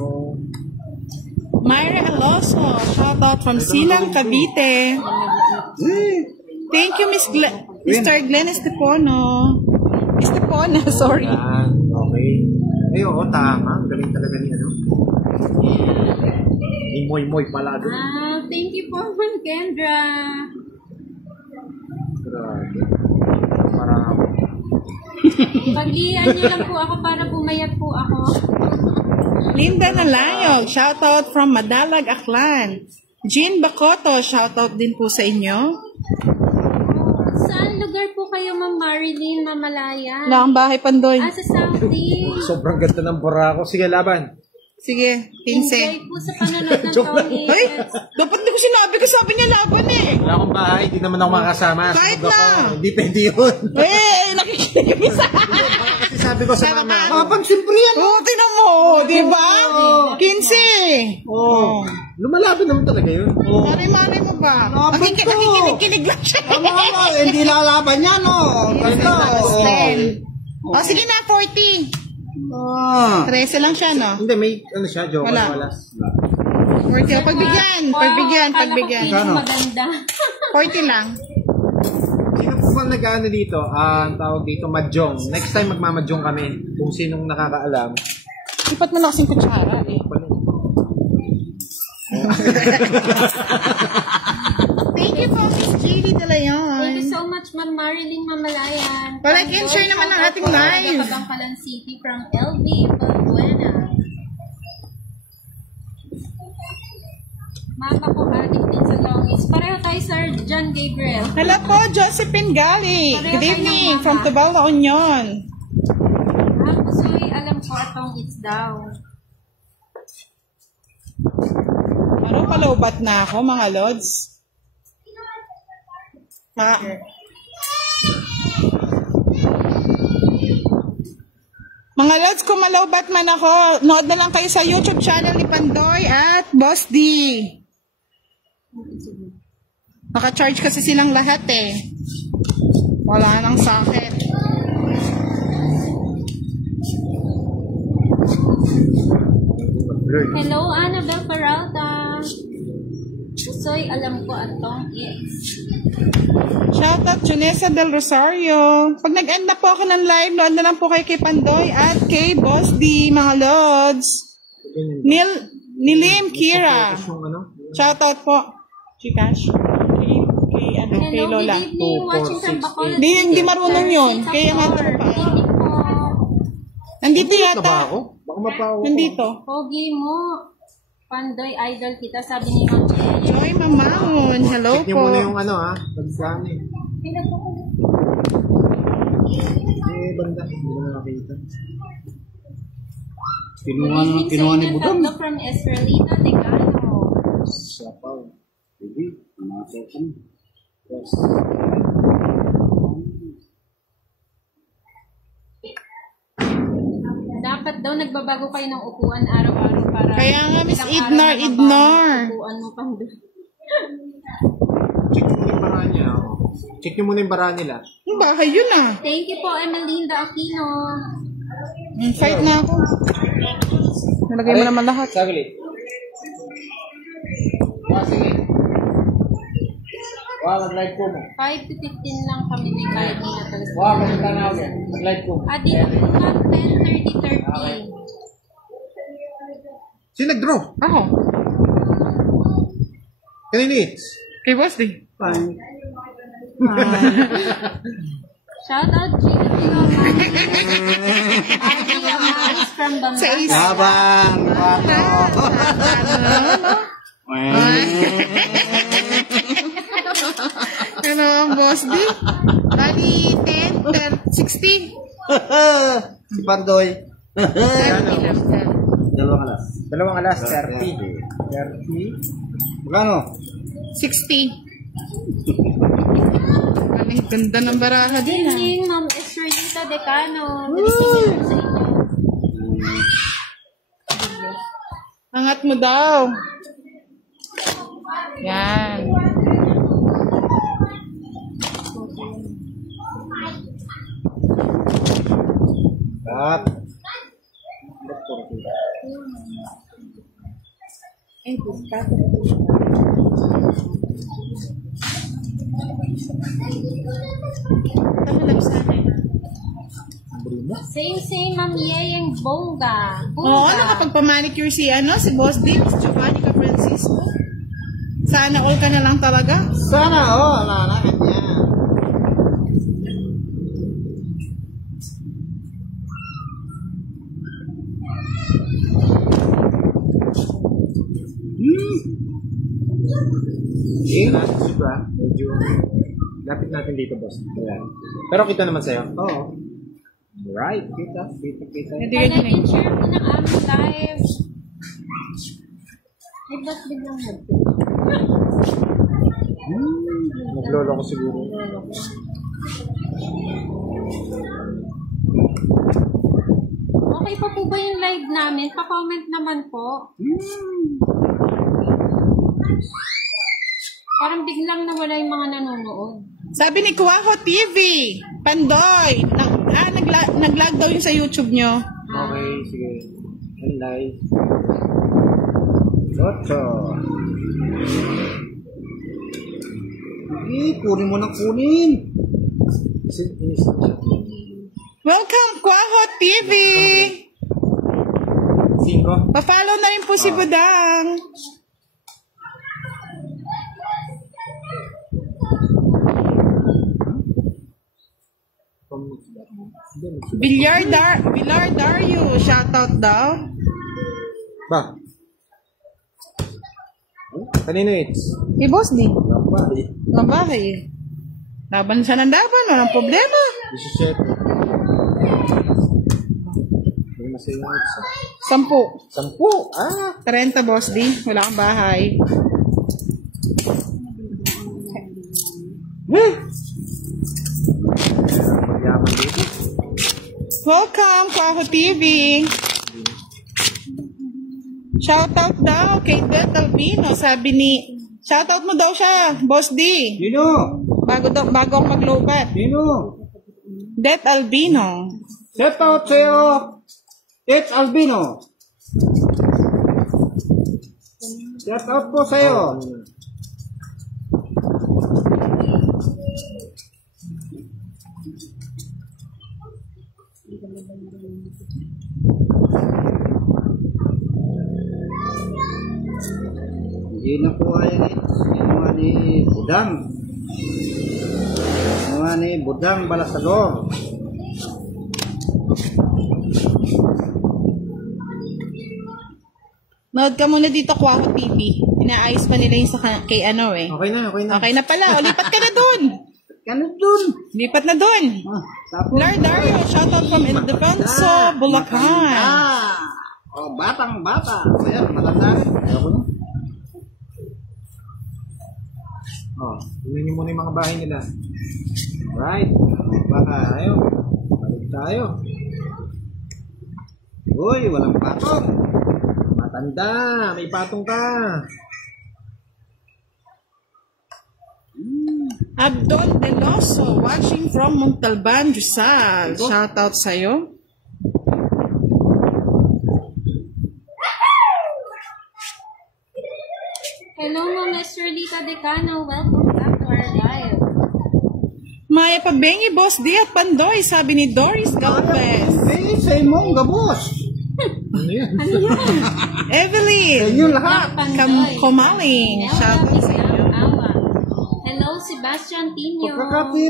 Myra Aloso, shoutout from Silang, Cavite. Thank you, Mr. Glenn Estepono. Sorry. Okay. Ay, oo, tama. Galing talaga ni May moy-moy pala doon. Thank you po, Ma'am Kendra. Grabe. Para ako. Pag-iyan niyo lang po ako para pumayat po ako. Linda Nalayog, shoutout from Madalag, Aklan. Jean Bacoto, shoutout din po sa inyo. Saan lugar po kayo, Ma'am Marilyn, Mamalaya? Wala kang bahay, Pandoy. Sa Saudi. Sobrang ganda ng Boracay. Sige, laban. Sige, pinse. Enjoy po sa panonood ng Tony. Ay, dapat hindi ko sinabi ko. Sabi niya laban eh. Wala akong bahay. Hindi naman ako makakasama. Kahit Sunod na. ako. Hindi pwede yun. Nakikinig sa Kasi sabi ko sa mama ko. Kapag siyempre yan. tinan mo, di ba? 15. Lumalaban naman talaga yun. Mari-mari mo ba? Nakikinig lang siya. Hindi lalaban yan, Basta. Sige na, 40. 13 lang siya, no? Hindi, may siya, joke. Wala. 40. Pagbigyan. Maganda. 40 lang. Sino po ba nag-ano dito? Ang tawag dito, Mahjong. Next time magmamahjong kami. Kung sinong nakakaalam. Ipat mo na kasing kutsara eh. Thank you po, Miss Julie De Leon. Thank you so much, Ma'am Marilyn Mamalayan. Like and share naman ang ating live. Kabangkalan City from LV Balbuena. Mama ko adik din sa longis. Pareho tayo, Sir John Gabriel. Hello po, Josephine Gali. Good evening from Tubal, La Union. Soy, alam ko atong it's down. Ano, palaubat na ako, mga lods? Mga lods, kung malaubat man ako, nood na lang kayo sa YouTube channel ni Pandoy at Boss D. Naka-charge kasi silang lahat eh. Wala nang socket. Hello, Annabelle Peralta. Soy, alam ko atong it's. Shoutout Junessa Del Rosario. Pag nag-end na po ako ng live, nood na lang po kayo kay Pandoy at kay Boss D, mga lods. Nilim Kira. Shoutout po. Chikash. Kay Lola. Good evening, watching from Bacolod. Hindi marunong yun. Kaya nga ito pa. Nandito yata. Baka mapawa ko. Nandito. Pogi mo. Pandoy, idol kita, sabi ni Ma'am Joy Mamahon. Hello Check niyo po. muna yung pagkano eh. Banda. Hindi mo nakakita. Kinuha ni Budong. Tatlo from Esprelita, Tegano. Sapaw. Baby, nakakita. Yes. Dapat daw nagbabago kayo ng upuan araw-araw para... Kaya nga, Miss ilang araw na Idnar. mabago yung upuan mo, Pandoy. Check mo yung baraan niya. Check niyo muna yung baraan nila. Yung bahay yun ah. Thank you po, Emelinda Aquino. Fight na ako. Nalagay mo naman lahat. Saglit. Sige. Mag-live ko mo. 5 to 15 lang kami may kahit di na talaga. Maganda na ako. Mag-live ko mo. Dito po na 10:30. Sino nag-draw? Ako. Kanina it's? Kay Boss D. Shout out Gina Piloma. Adi Amaris from Bamban. Sa isa. Abang! Ano ang Boss D? Bali 10, 60. Si Pandoy. 30. Dalawang alas. 30. 30. Magkano? 60. Ang ganda ng baraha Good din ah. evening, Ma'am Esrelita Decano. Good evening sa inyo. Angat mo daw. Yan. Cut. Same, Ma'am Yeyeng Bongga. Oo, nakapagpamanicure si Boss D, si Giovanni Francisco. Sana all ka na lang talaga. Sana, anak niya. Medyo lapit natin dito, boss. Ayan. Pero kita naman sa'yo. Oo. Right. Kita. Hindi Like ganyan. and share po ng aming live. Ay, ba't biglang Naglolo ko siguro. Okay pa po ba yung live namin? Pa-comment naman po. Parang biglang nawala yung mga nanonood. Sabi ni Kuwaho TV, Pandoy, nag-log daw yun sa YouTube nyo. Okay, sige. Live. Ocho. Kunin mo na kunin. Welcome, Kuwaho TV! 5. Pa-follow na rin po si Budang. Villar Dario, shoutout daw. Ba? Kanino it's? Si Boss D. Babae. Mabahay. Laban siya ng laban, walang problema. 17. May masaya yung it's. 10. 10. 30, Boss D. Wala kang bahay. Magyaman dito. Welcome, Kuwaho TV. Shoutout daw kay Det Albino. Sabi ni, shoutout mo daw siya, Boss D. Nino. Bago ako maglobat. Nino. Det Albino. Shout out sa'yo. It's Albino. Shout out po sa'yo. Hindi na po ayan Ginawa ni Budang. Ginawa ni Budang Balasador. Nood ka muna dito, Kuwaho TV. Inaayos pa nila yung sa kay ano eh. Okay na. Okay na pala. O, lipat ka na dun. Kano dun? Lipat na dun. Tapos, Lord Dario, shoutout from Ildefonso, Bulacan. Batang bata. Ayan, matanda rin. Ayoko na. Tingnan nyo muna yung mga bahay nila. Alright. Baka tayo. Balik tayo. Uy, walang patong. Matanda. May patong ka. Abdon Deloso, watching from Montalban, Rizal. Shoutout sa'yo. Hello, Mr. Lita Decano. Welcome back to our live. Maya Pabengi, Boss D at Pandoy, sabi ni Doris Galvez. Eh, sa imong gabos. Ano yan? Ano yan? Evelyn Sa inyo lahat. Kumaling. Shoutout sa inyo. Awa. Hello, Sebastian Tino.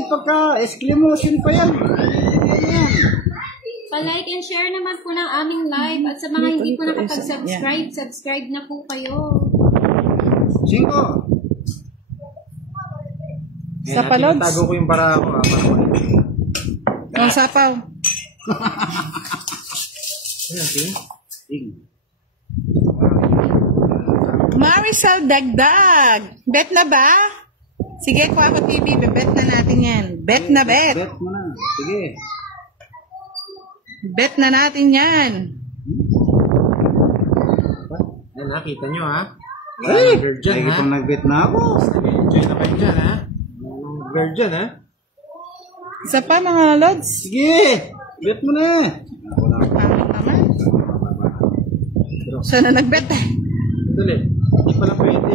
Pagka-exclamation pa yan. Ayan. Pa-like and share naman po ng aming live. At sa mga hindi po nakapag-subscribe, subscribe na po kayo. 5. Sa palods. Tago ko yung bara ko. Para Ang sapaw. Ayan, tingin. Marisol Dagdag. Bet na ba? Sige, Kuwaho TV, bet na natin yan. Bet na bet. Bet mo na. Sige. Bet na natin yan. Ayan, nakita nyo ha. Ay, Virgin lagi ha. pang nag-bet na ako. Enjoy na kayo dyan ha. Virgin ha. Isa pa mga lods. Sige. Bet mo na. Siya na nagbet eh. Tuloy. Hindi pala pwede.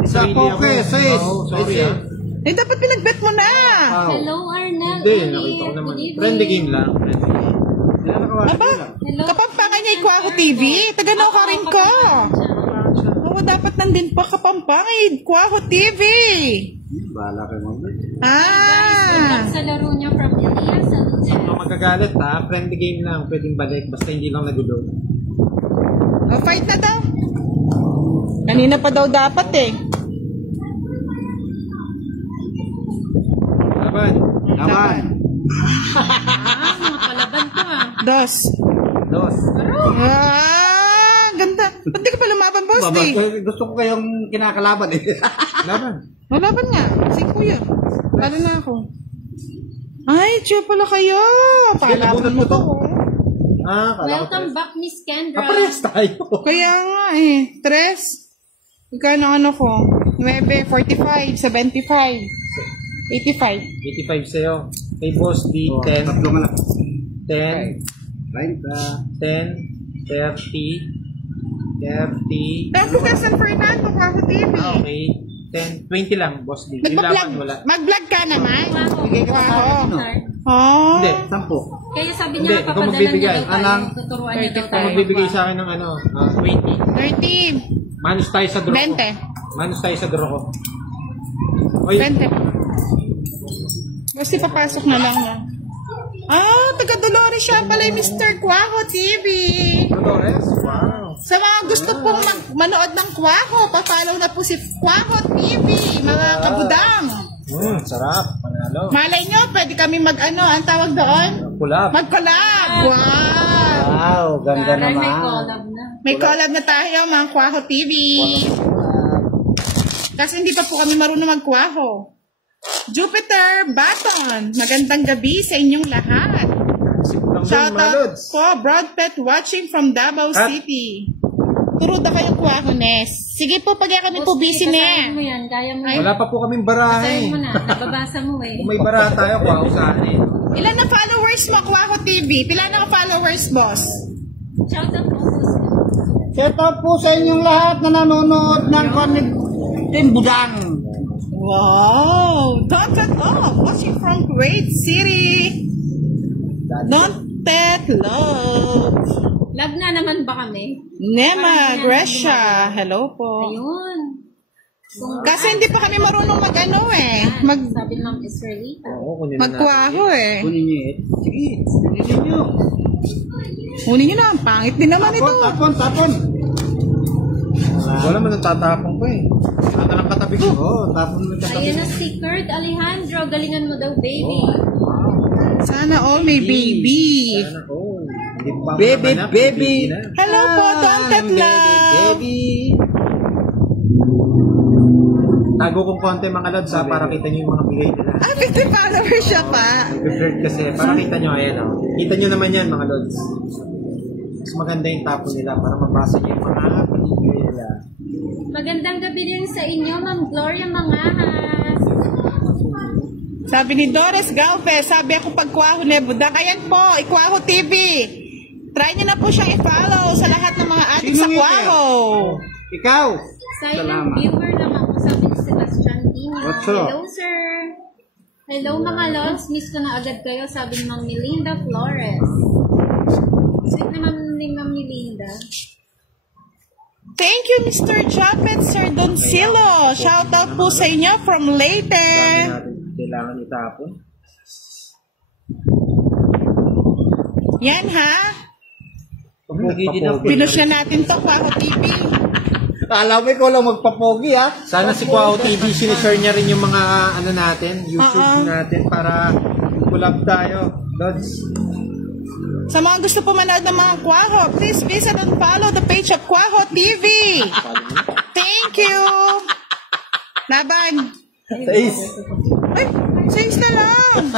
Isa po, sis. Oh, sorry ah. Eh, dapat pinagbet mo na. Hello, Arnel. Hindi, Ulit. nakita ko naman. Good evening. Friendly game lang. Friendly game. Hindi na nakawala. Aba, Hello. kapampangan niya Ikwaho TV. Taganaw ka rin ko. Oo, dapat nandin pa kapampangan Ikwaho TV. Bahala kayo mga. Good Ah. luck sa laro niya from Elias. Kung magagalit ha, friendly game lang. Pwedeng balik. Basta hindi lang nagulo. Oh, fight na daw. Kanina pa daw dapat eh. Laban. Laban. Mga palaban ko ah. Dos. Dos. Ah, ganda. Ba't di ka pa lumaban, boss? Baba, Di? gusto ko kayong kinakalaban eh. Laban. Malaban nga. Si kuya. Lalo na ako. Ay, chill pala kayo. Pakalaban mo to. Ah, kala ko. Welcome back, Miss Kendra. Parehas tayo. Kaya nga eh. 3. Ikaw ano ko? 9, 45, 75, 85. 85 sa'yo. Kay Boss D, 10. Tatlo nga lang. 10. 30. 10. 30. 30. Tapos ka San Fernando, Kwaho TV. Ah, okay. 10. 20 lang, Boss D. Yung Nagpa-vlog. laban, wala. Mag-vlog ka naman. Bigay ka Wow. sa akin. no? Oh. Hindi. 10. Kaya sabi Hindi, niya, ikaw papadala magbibigay. niya daw tayo. Anong? Tuturuan niya daw Ikaw tayo. magbibigay sa akin ng 20. 30. Manus tayo sa draw ko. 20. Manus tayo sa draw ko. Oy, 20. Basta papasok na lang na. Ah, taga Dolores siya pala yung Mr. Kwaho TV. Dolores? Wow. Sa mga gusto pong manood ng Kwaho, pa-follow na po si Kwaho TV, mga kabudang. Sarap. Panalo. Malay nyo, pwede kami mag-ano, ang tawag doon? Kulap. Mag-collab. Wow. Wow, ganda Parang may naman. collab na. May collab na tayo, mga Kwaho TV. Kasi hindi pa po kami marunong mag-Kwaho. Jupiter Baton, magandang gabi sa inyong lahat. Shoutout po, Broadpet watching from Davao City. Turo na kayong Kwaho, Nes. Sige po, pag kami po busy Kasahin mo na. yan, kaya mo. Ay. Wala pa po kaming Kasahin barahe. mo na, nababasa mo eh. Kung may baraha tayo, wow, saan eh. Ilan na followers mo, Kwaho TV? Pila na followers, boss? Shoutout po po. Shout out po sa inyong lahat na nanonood ng Team Budang. Wow! Don't cut off! Watching from Kuwait City! Don't that love! Love na naman ba kami? Nema Gresha! Hello po! Ayun. Kasi hindi pa kami marunong mag-ano eh. Sabi ng Ma'am Israelita. Oo, kunin na natin. Magkwaho eh. Kunin niyo eh. Sige, kunin niyo. Kunin nyo na, ang pangit din naman ito. Tapon. Wala man natatapong ko eh. Ano lang katabi ko? Oo, tapon mo katabi. Ayun na si Kurt Alejandro. Galingan mo daw, baby. Sana all may baby. Sana, oh. Hindi pa ako Baby, namanap, baby. na. Hello po, don't that love. Baby. Tago kong konti mga lods ha, para kita nyo yung mga bigay nila. Ah, 50 followers siya pa. Preferred kasi, para kita nyo, ayan o. Kita nyo naman yan mga lods. Mas maganda yung tapo nila para mabasa nyo yung mga bigay nila. Magandang gabi din sa inyo, Ma'am Gloria Mangahas. Sabi ni Doris Galvez, sabi ako pagkwaho ni Budak. Ayan po, Ikwaho TV. Try nyo na po siyang i-follow sa lahat ng mga adik sa Sino Kwaho. Ikaw. Silent Salamat. viewer lang ako, sabi ni Sebastian Tino. What's up? Hello, sir. Hello, mga lods. Miss ko na agad kayo, sabi ni Ma'am Melinda Flores. Sweet naman ni Ma'am Melinda. Thank you, Mr. Japet, Sir Doncillo. Shout out po sa inyo from Leyte. Natin kailangan itapon. Yan ha. Papogi din ako. Pinush na natin to, Kwaho TV. Alam mo, ikaw lang magpapogi ha. Sana si Kwaho TV, sinishare niya rin yung mga ano natin, YouTube natin para collab tayo. Lods. Sa mga gusto po manood ng mga Kwaho, please visit and follow the page of Kwaho TV. Thank you. Laban. Sais. Ay, sayos na lang.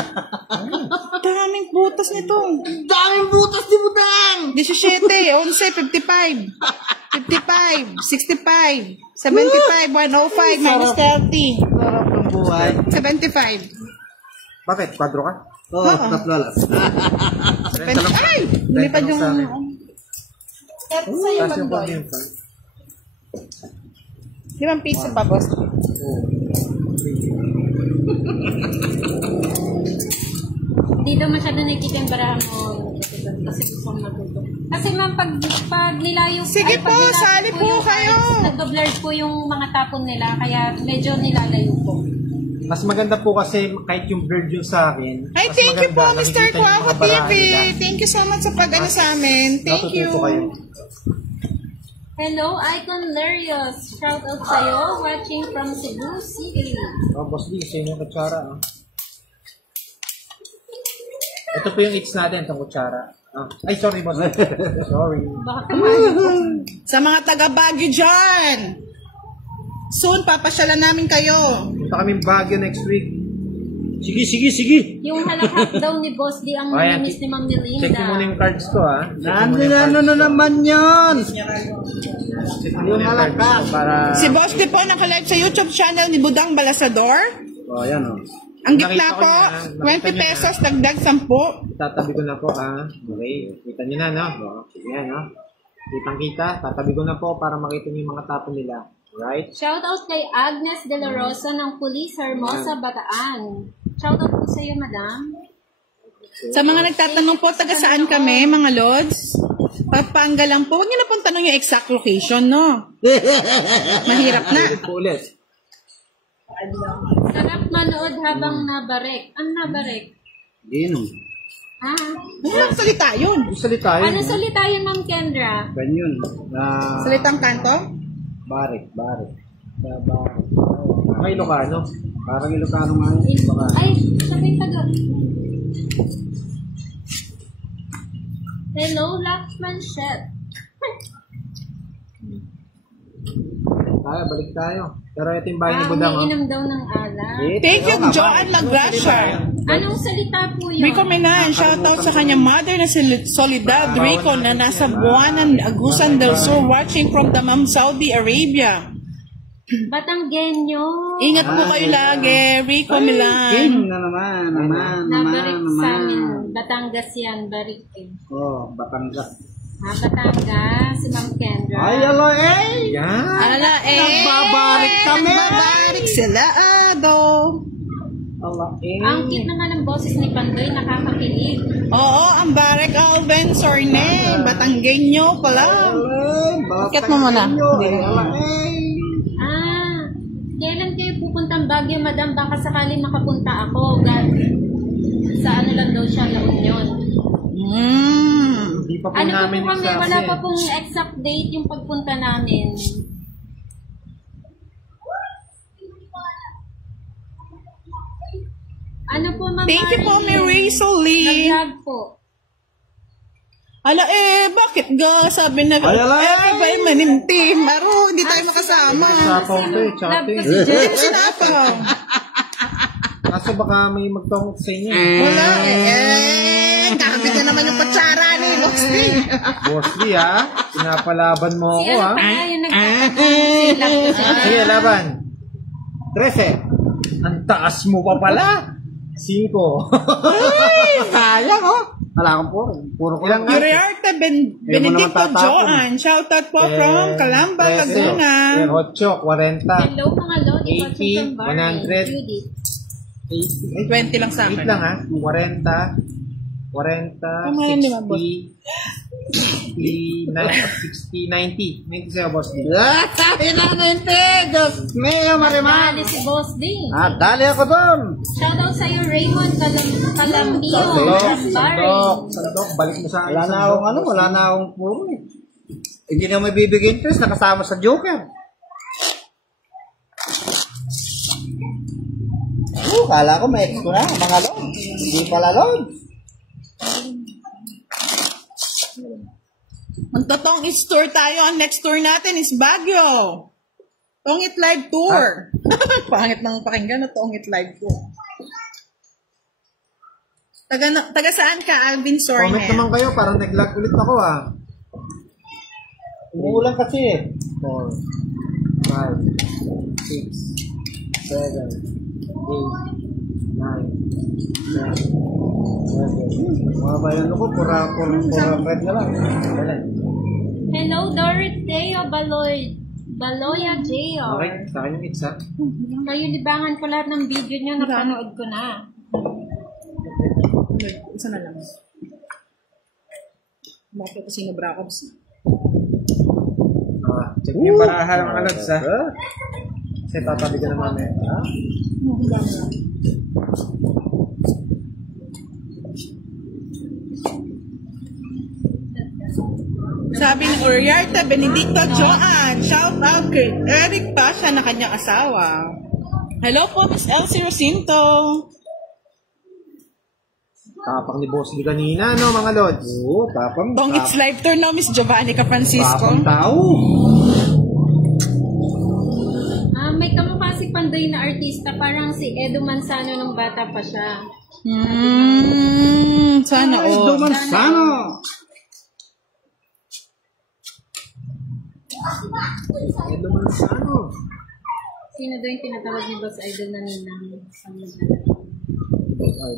Daming butas nito. Daming butas ni Budang. 17, 11, 55, 55, 65, 75, 105, minus 30, Sarap ng buhay. 75. Bakit? Kwadro ka? Oo, tatlo lang. Ay! Lumipad yung... Ito sa'yo, Tapos yung Bandoy. condensed. Di ba pizza pa, boss? Hindi daw masyado nakikita yung barahan mo. Kasi gusto kong matuto. Kasi ma'am, pag nilayo... Sige pag po, nilayo sali po yung kayo. cards, nagdo-blur po yung mga tapon nila, kaya medyo nilalayo po. Mas maganda po kasi kahit yung blurred yung sa akin. Ay, mas thank you po, maganda, Mr. nakikita yung Quaco mga TV. barahan nila. Thank you so much sa pag-ano sa amin. Thank you. Natututo kayo. Hello, Icon Larios. Shout out sa'yo, watching from Cebu City. Oh, Boss D, sa'yo yung kutsara. Oh. Ito po yung eats natin, itong kutsara. Oh. Ay, sorry, Boss D. Sorry. Baka kamano po. Sa mga taga-Baguio dyan, soon papasyalan namin kayo. Punta kaming Baguio next week. Sige. Yung halakhak daw ni Boss D ang Ayan, minis ni Ma'am Melinda. Check mo muna yung cards ko, ha? Ano na naman yun? Check mo muna yung cards ko para... Si Boss D po nakalive sa YouTube channel ni Budang Balasador. Oh, yan o. Ang gitna Nakita ko po, niya, 20 pesos, dagdag 10. Tatabi ko na po, ha? Okay. Kita niyo na, no? Oh, sige, no? Kitang-kita. Tatabi ko na po para makita niyo yung mga tapon nila. Right? Shout out kay Agnes De La Rosa ng Pulis Hermosa, Bataan. Shout out po sa iyo, madam. Sa mga nagtatanong po, taga saan kami, mga lods? Pampanga lang po. Huwag niyo na pong tanong yung exact location, no? Mahirap na. Ulit po ulit. Sarap manood habang nabarek. Ang nabarek? Gino. Ha? Ano salita yun? Yung salita yun. Ano salita yun, Ma'am Kendra? Ganyan. Salitang kanto? Barik. Mga Ilocano. Parang Ilocano nga yun. Baka. Ay, sabi pa doon. Hello, Lakshman Chef. Balik tayo. Pero ito yung bahay ni Budang, oh. Umiinom daw ng alak. Thank you, Joanne Lagracia. Anong salita po yun? Rico Menan, shoutout sa kanya mother na si Soledad Rico na nasa Buanan, Agusan del Sur, watching from Dammam, Saudi Arabia. Batanggenyo. Ingat po kayo lagi, Rico Melan. King na naman. Nabarik sa amin. Batangas yan, barik eh. Oh, Batangas. Batangas, si Ma'am Kendra. Ay, alo eh. Yan. Ala Nagbabarik kami. Nagbabarik sila, ado. Allah eh. Ang cute naman ng boses ni Pandoy, nakakakilig. Oo, ang Barek Alben Sorne, Batanggenyo pala. Bakit mo muna? Kailan kayo pupuntang Baguio, madam? Baka sakaling makapunta ako. Sa ano lang daw siya, La Union. Hindi pa po Ano pa namin po kami, exact wala eh. pa pong exact date yung pagpunta namin. Ano po, Ma'am Thank you po, Marilyn? Mary Solie. Nag-vlog po. Ala bakit ga? Sabi na, everybody maninti. Maro, hindi tayo makasama. Sapaw to eh, Love tsate. ko si Hindi Jen. ko sinapaw. Kaso baka may magtongkot sa inyo. Wala kakabit na naman yung patsara ni Loxley. Boss Lee, ha? Pinapalaban mo Si ako, ano ha? pa nga yung nagtatanong, si Love ko si Jen. Sige, laban. 13. Ang taas mo pa pala. 5. Sayang oh. Wala akong puro ko lang. Uriarte Benedicto Joan. Shoutout po from Calamba, Laguna. 8, 40. Hello mga lodi, watching from 80, Bahrain. 100. Judith. 20 lang sa Wait akin. lang, ha? 40. 40, Tama yan, di ba, boss? 60, 90. 90 sa'yo, boss. Sabi na ninte. Diyos mío, Marimar. Dali si Boss D. Dali ako doon. Shoutout sa'yo, Raymond Calambio from Bahrain. Sandok, balik mo sa akin. Wala na akong ano, wala na akong puro eh. Hindi na may bibigay interest, nakasama sa Joker. Kala ko may extra na, mga load. Hindi pala load. Magtotong It's tour tayo. Ang next tour natin is Baguio. Tongit Live Tour. Pangit ng pakinggan na Tongit Live Tour. Taga saan ka, Alvin Sorne? Comment naman kayo, parang nag-lag ulit ako, ha? Umuulan kasi eh. 4, 5, 6, 7, 8, 9, 10, 11. Mga bayan ko, pura red na lang. Hello Deo Baloya Deo. Okay, sa akin yung itsa. Kayo, libangan ko lahat ng video nyo, napanood ko na. Isa na lang. Bakit ko sinubra ko? Check niyo yung barahan ng kalads, ha? Kasi tatabi ka na mamaya. Sabi ni Uriarta Benedicto Joan, shout out kay Eric Pasha na kanyang asawa. Hello po, Miss Elsie Rosinto. Tapang ni Boss di kanina, no, mga lods? Oo, tapang. Tong it's live tour, no, Miss Giovanni Francisco. Tapang tao. May kamukha si Pandoy na artista, parang si Edo Manzano nung bata pa siya. Sana Edo all. Manzano. Edo Manzano. Sino daw yung tinatawag ni Boss Idol na ninang?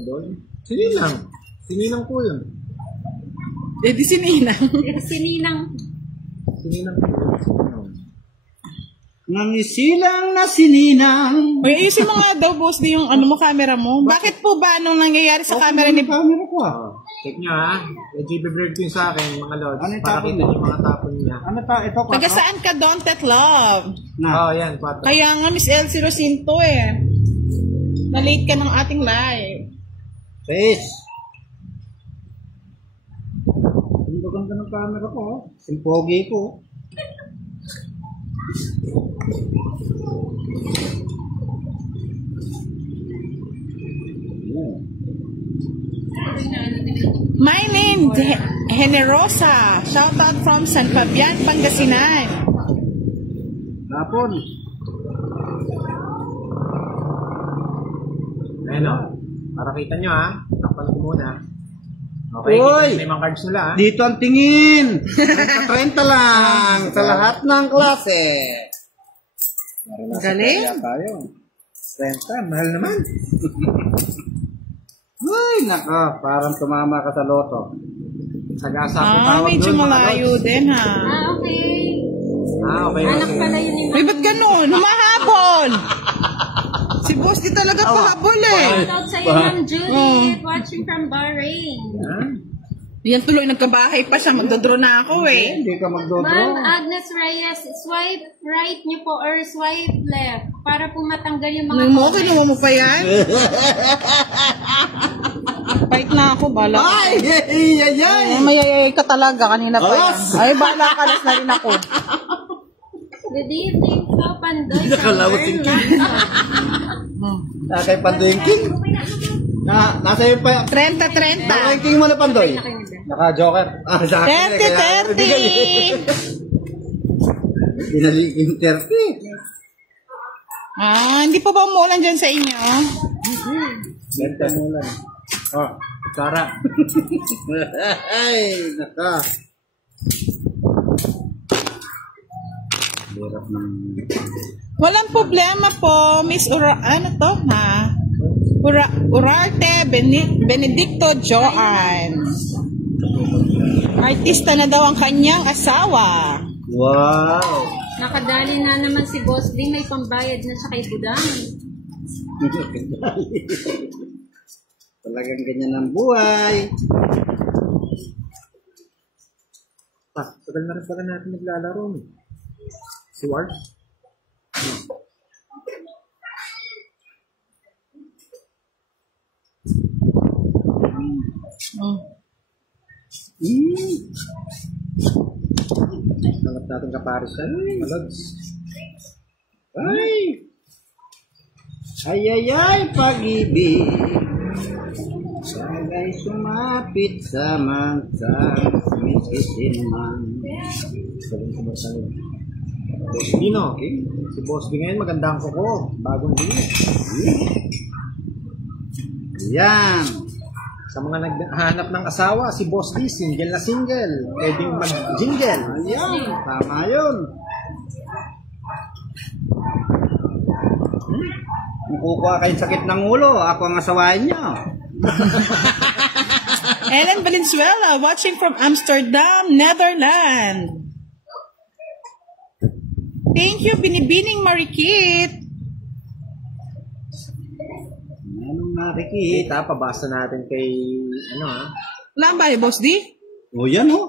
Idol? Sininang. Sininang po yun. Eh, di sininang. Sininang. Sininang po yun. Sininang. Nangisilang na sininang. Uy, ayusin mo nga daw, boss, di yung ano mo, camera mo. Bakit po ba anong nangyayari sa camera ni... Camera ko ah. Check nyo, ha? Medyo i-blurred ko yun sa akin, mga lods. Ano yung Para tapon kita mo? yung mga tapon niya. Ano ta? Ito pa. Taga saan ka, Don't That Love? Oo, yan, 4. Kaya nga, Miss Elsie Rosinto eh. Na-late ka ng ating live. Face. Ang ganda ng camera ko. Simpogi ko. Mylene Generosa. Shout out from San Fabian, Pangasinan. Lapon. Ayan o. Para kita nyo, ha? Tapan ko muna. Okay, Uy! kita nyo na yung mga cards nila, ha? Dito ang tingin. 30 lang sa lahat ng klase. Galing. Tayo. 30, mahal naman. Ay, naka, parang tumama ka sa loto. Sagasa po tawag Medyo doon, mga malayo lods. din ha. Okay. Okay, Anak okay. pala yun ni Uy, ba't ganun? Humahabol! Si boss di talaga pahabol eh. Shoutout sa iyo, Ma'am Juliet, watching from Bahrain. Yan tuloy, nagkabahay pa siya. Magdodraw na ako eh. Hindi ka magdodo. Ma'am Agnes Reyes, swipe right niyo po or swipe left para po matanggal yung mga Ano mo, kinuha mo pa yan? Bait na ako, bala ka. Ay, ay, ay, ay. Mayayay ka talaga, kanina pa yan. Ay, bala ka, nas na rin ako. Good evening po, Pandoy. Nakalawat yung king. Kay Pandoy yung king. Nasa yung pa. 30-30. Naka yung king mo na Pandoy. Naka-joker. Sa akin eh, kaya 30-30. Binalikin 30. Hindi pa ba umuulan dyan sa inyo? 30 mulan. Oh, Sara. Ay, naka. Hirap ng... Walang problema po, Miss ano to, ha? Urarte Benedicto Joan. Artista na daw ang kanyang asawa. Wow! Nakadali na naman si Boss D, may pambayad na siya kay Budang. Talagang ganyan ang buhay. Tagal na rin pala natin naglalaro. Si Ward? Nangat natin kaparis yan. Malags. Ay! Ay, ay, ay, pag-ibig. Sagay sumapit sa mansang misisin man. Saling sumasalim. Boss Dino. Si Boss D ngayon maganda ang kuko. Bagong bilis. Yan. Sa mga naghahanap ng asawa, si Boss D, single na single. Pwedeng mag-jingle. Ayan, tama yun. Kung kukuha kayong sakit ng ulo, ako ang asawain niyo. Ellen Valenzuela, watching from Amsterdam, Netherlands. Thank you, Binibining Marikit. Anong nakikita? Pabasa natin kay, ano ha? Wala ba Boss D? O yan o.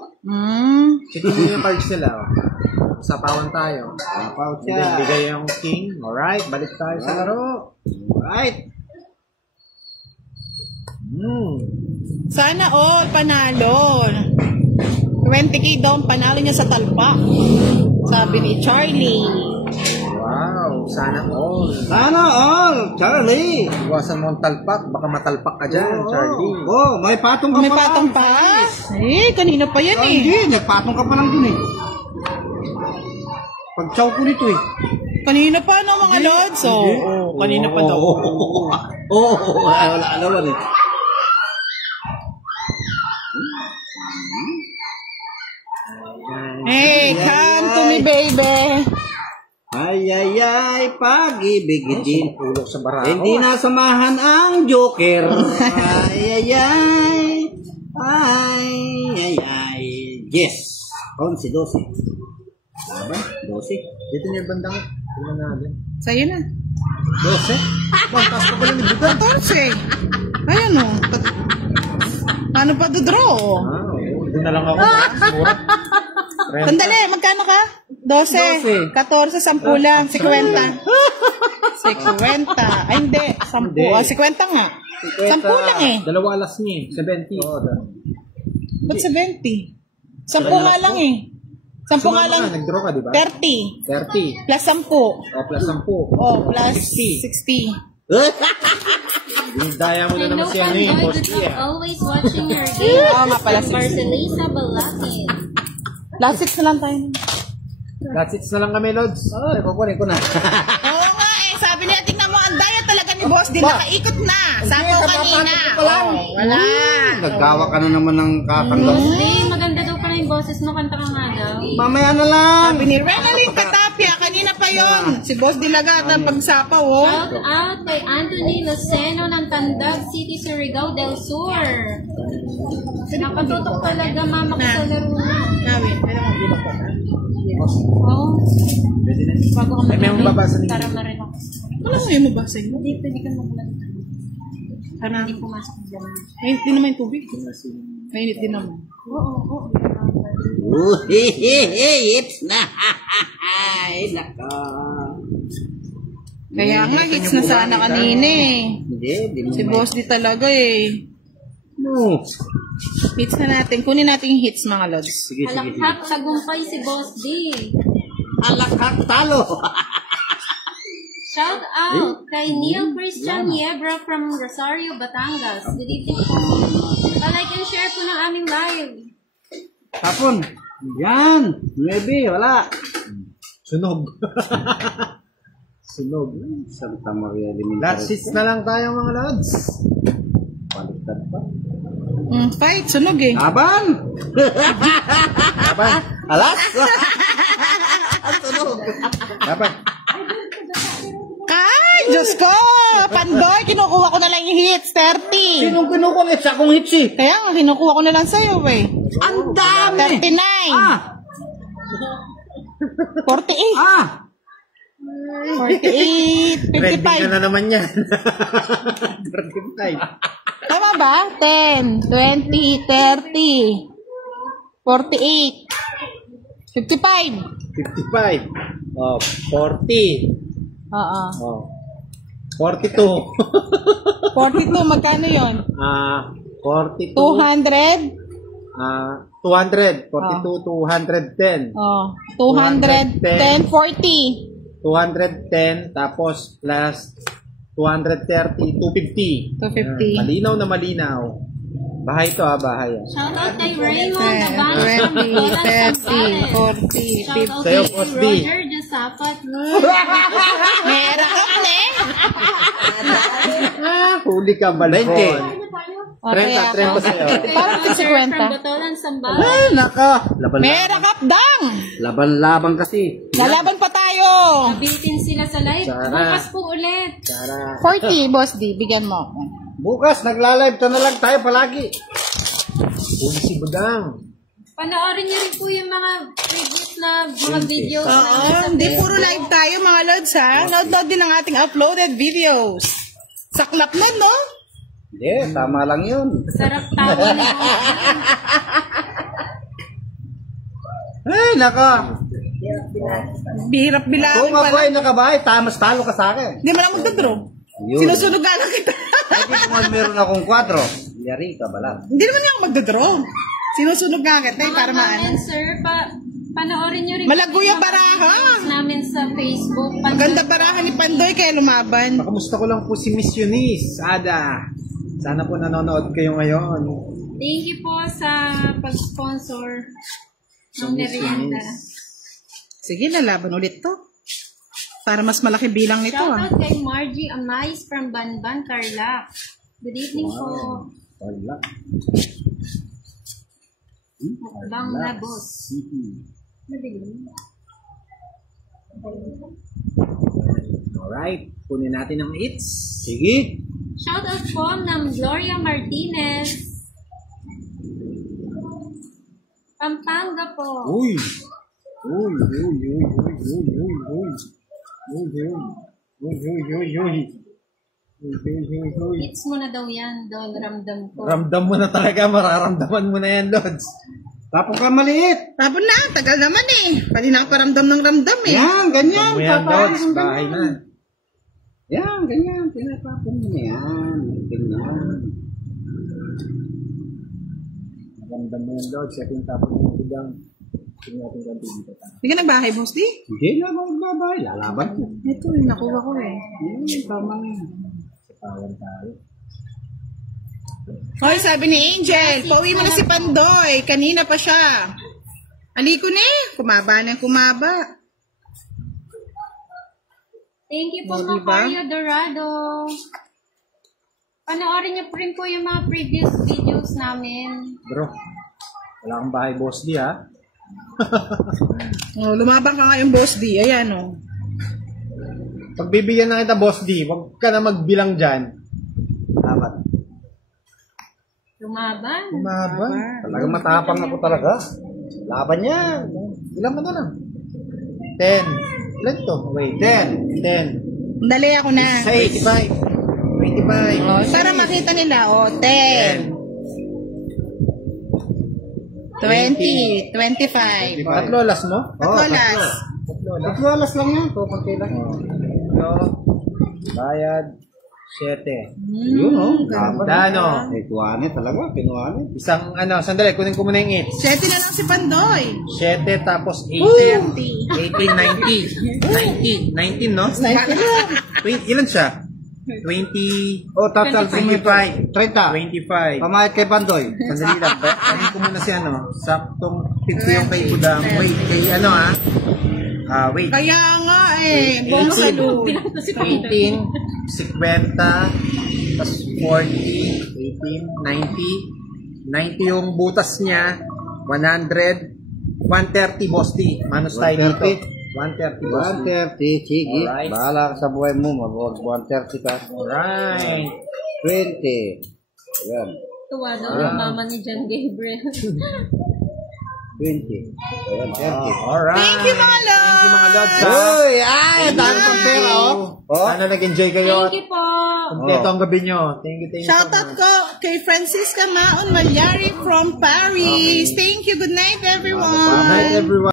Ito yung cards nila. Sapawan tayo. Papaw Hindi, siya. bigay yung king. Alright, balik tayo sa laro. Right. Sana all panalo. 20k daw ang panalo niya sa talpa. Sabi ni Charlie. Wow, sana all. Sana all, Charlie. Iwasan mo ang talpak, baka matalpak ka dyan, Charlie. Oh, may patong ka May pa patong lang. pa? Eh, kanina pa yan Oh, eh. hindi, nagpatong ka pa lang dun eh. Pag-chow ko nito eh. Kanina pa no mga lods. Oo, kanina pa daw. Oo, wala alawan eh. Hey, come to me baby. Ay, pag-ibig din. Ulok sa baraho. Hindi nasamahan ang Joker. Ay. Yes. 11, 12. Aba, 12. Dito niya bandang. Tingnan natin. Sa'yo na. 12? Bang, taas ka pala ni Budan. 14. Ayan o. Paano pa dodraw? Doon na lang ako. Mura. Sandali, magkano ka? 12. 14, 10 lang. 50. 50. Ay, hindi. 10. Hindi. 50 nga. 10 lang eh. Dalawa alas niya eh. 70. Oo, Ba't 70? 10 nga lang eh. 10 nga lang. Nag-draw ka, di ba? 30. 30. Plus 10. O, plus 10. Oh, plus 60. Daya mo na naman Hello, si ano eh. Pandoy. Boss Good T luck eh. always watching your game. Oo nga pala, 60. Marcelisa Balakid. Last 6 na lang tayo. That's it na lang kami, Lods. Kukunin ko na. Oo nga eh. Sabi niya, tingnan mo, ang daya talaga ni Boss. Di nakaikot na. Sabi ko kanina. Oh, wala. Naggawa ka na naman ng kakanda. Hindi, maganda daw pala yung boses mo. Kanta ka nga daw. Mamaya na lang. Sabi ni Renalyn Katapia, kanina pa yon. Si Boss Dilagat ang pagsapaw, oh. Shout out kay Anthony Luceno ng Tandag City, Surigao del Sur. Nakatutok talaga mama ko sa laro na. Nawin, pero mag-iba ko. Oh, Pwede na. bago ka May mababasa din. para ma-relax. Ano mo yung mabasa yun? Hindi, pwede ka maglagay. Sana, Hindi pumasok ng dyan. mainit din naman yung tubig. Mainit din naman. Oo. Hips na. Ay, naka. Kaya nga, hits na sana kanina eh. Hindi mo Si Boss di talaga eh. No. Hits na natin. Kunin natin yung hits mga lods. Sige. Alakhak, tagumpay si Boss D. Alakak talo. Shout out kay Neil Christian Yebra from Rosario, Batangas. Good evening po. Pa-like and share po ng aming live. Tapon. Yan. Maybe, wala. Sunog. Sunog. Santa Maria Liminta. Last hits na lang tayo, mga Lods. Baliktad pa. Fight, sunog eh. Laban! Dapat. Alas! Dapat. Ay, Diyos ko! Pandoy, kinukuha ko na lang yung hits. 30. Sinong kinukulit sa akong hits eh? Kaya nga, kinukuha ko na lang sa'yo eh. Ang dami! 39. Ah! 48. Ah! 48. Trending ka 55. na naman yan. 35. Tama ba? 10, 20, 30, 48, 55. 55. Oh, 40. Oo. Oh. 42. 42, magkano yun? 42. 200? 200. 42, 210. Oh, 210, 40. 210 tapos plus 230, 250. 250. Malinaw na malinaw. Bahay to bahay. Shout out kay Raymond Nabanas from 20, Batangas, 30, Zambales. 40, Shout out 50. Sa'yo, kay Boss D. Roger Jasapat. Meron ka ne? Huli ka, balbon. 30 sa'yo. Parang Roger 50. from Batolan, Zambales. Ay, naka! Meron ka dang! Laban-laban kasi. Lalaban pa tayo! Nabitin sila sa live. Sarap. Bukas po ulit. Tara. 40, Boss D, bigyan mo. Bukas, nagla-live to na lang tayo palagi. Huli si Budang. Panoorin niyo rin po yung mga previous na mga videos. Oo, hindi puro live tayo mga lods ha. Load din ang ating uploaded videos. Saklap nun, no? Hindi, tama lang yun. Sarap tawa na. Ay, naka. Bihirap bilangin Kung ako pala. ay nakabahay, tamas talo ka sa akin. Hindi mo lang magdadraw. Yun. Sinusunog nga lang kita. Hindi kung meron akong 4. Yari ka bala. Hindi naman niya ako magdadraw. Sinusunog nga kita para maano. Namin, sir, panoorin nyo rin. Malago yung baraha. Namin sa Facebook. Maganda baraha ni Pandoy kaya lumaban. Makamusta ko lang po si Miss Eunice, Ada. Sana po nanonood kayo ngayon. Thank you po sa pag-sponsor ng merienda. Sige, lalaban ulit to. Para mas malaki bilang nito ah. Shoutout kay Margie Amais from Banban, Tarlac. Good evening po. Wala. Bang na boss. Alright, kunin natin ang eats. Sige. Shoutout po ng Gloria Martinez. Pampanga po. Uy! Uy, uy, uy, uy, uy, uy, uy, uy. Uy, uy, uy, uy, uy, uy. Uy, uy, uy, uy. Hits mo na daw yan, Don. Ramdam ko. Ramdam mo na talaga, mararamdaman mo na yan, Lods. Tapos ka maliit. Tapon na, tagal naman eh. Pwede nakaparamdam ng ramdam eh. Yan, ganyan. Mo yan, Papaayos Lods, mo bahay ganyan. na. Yan, ganyan. Tinatapon mo na yan. Ganyan. Ramdam mo yan, Lods. Ito yung tapon ng tigang. Tingnan natin kung dito pa. Hindi ka nagbahay, boss di? Hindi na ako magbabahay. Lalaban ko. Ito, yung nakuha ko eh. Yan, tama yan. Sapawan tayo. Hoy, sabi ni Angel, pauwi mo na si Pandoy. Kanina pa siya. Aliko na eh. Kumaba na yung kumaba. Thank you po, Diba? Macario Dorado. Panoorin niyo po rin po yung mga previous videos namin. Bro, wala kang bahay, boss di ha? Oh, lumabang ka ngayon, boss di. Ayan oh. Pagbibigyan na kita, boss D, huwag ka na magbilang dyan. Dapat. Lumaban. Umaban. Talagang matapang ako talaga. Laban yan. Ilan mo na lang? 10. Ilan to? Wait, 10. 10. Dali ako na. 25. 25. Oh, para makita nila, oh, 10. 20, 25. Tatlo alas mo? Tatlo las. Tatlo alas. Tatlo alas lang yan. Pupagkay lang. Tatlo. Bayad. 7. Yun o. Dano. Eh, kuhanin talaga. Pinuhanin. Isang ano, sandali, kunin ko muna yung 8. 7 na lang si Pandoy. 7 tapos 18. 18, 19. 19, no? 20, ilan siya? 20. O, total 25. 30. 25. Pamayad kay Bandoy. Sandali lang. Kunin ko muna si ano. Saktong 50 yung kay Budang. Wait, kay ano ha? Wait. Kaya nga eh. Buong salud. 18, 50, tas 40, 18, 90. 90 yung butas niya. 100, 130 boss D. Manos tayo dito. 130 boss D. 130. Sige. Alright. Bahala ka sa buhay mo. Mag 130 ka. Alright. 20. Ayan. Tuwa daw yung mama ni John Gabriel. 20. Ayan, 30. Alright. Thank you, mga lods. Thank you, mga lods. ha? Uy! Ay! Dami pang pera, oh! Oh. Sana nag-enjoy kayo. Thank you po. Kompleto ang gabi nyo. Thank you so Shoutout much. ko kay Francisca Maon Malyari from Paris. Thank you. Good night, everyone. Good night, everyone.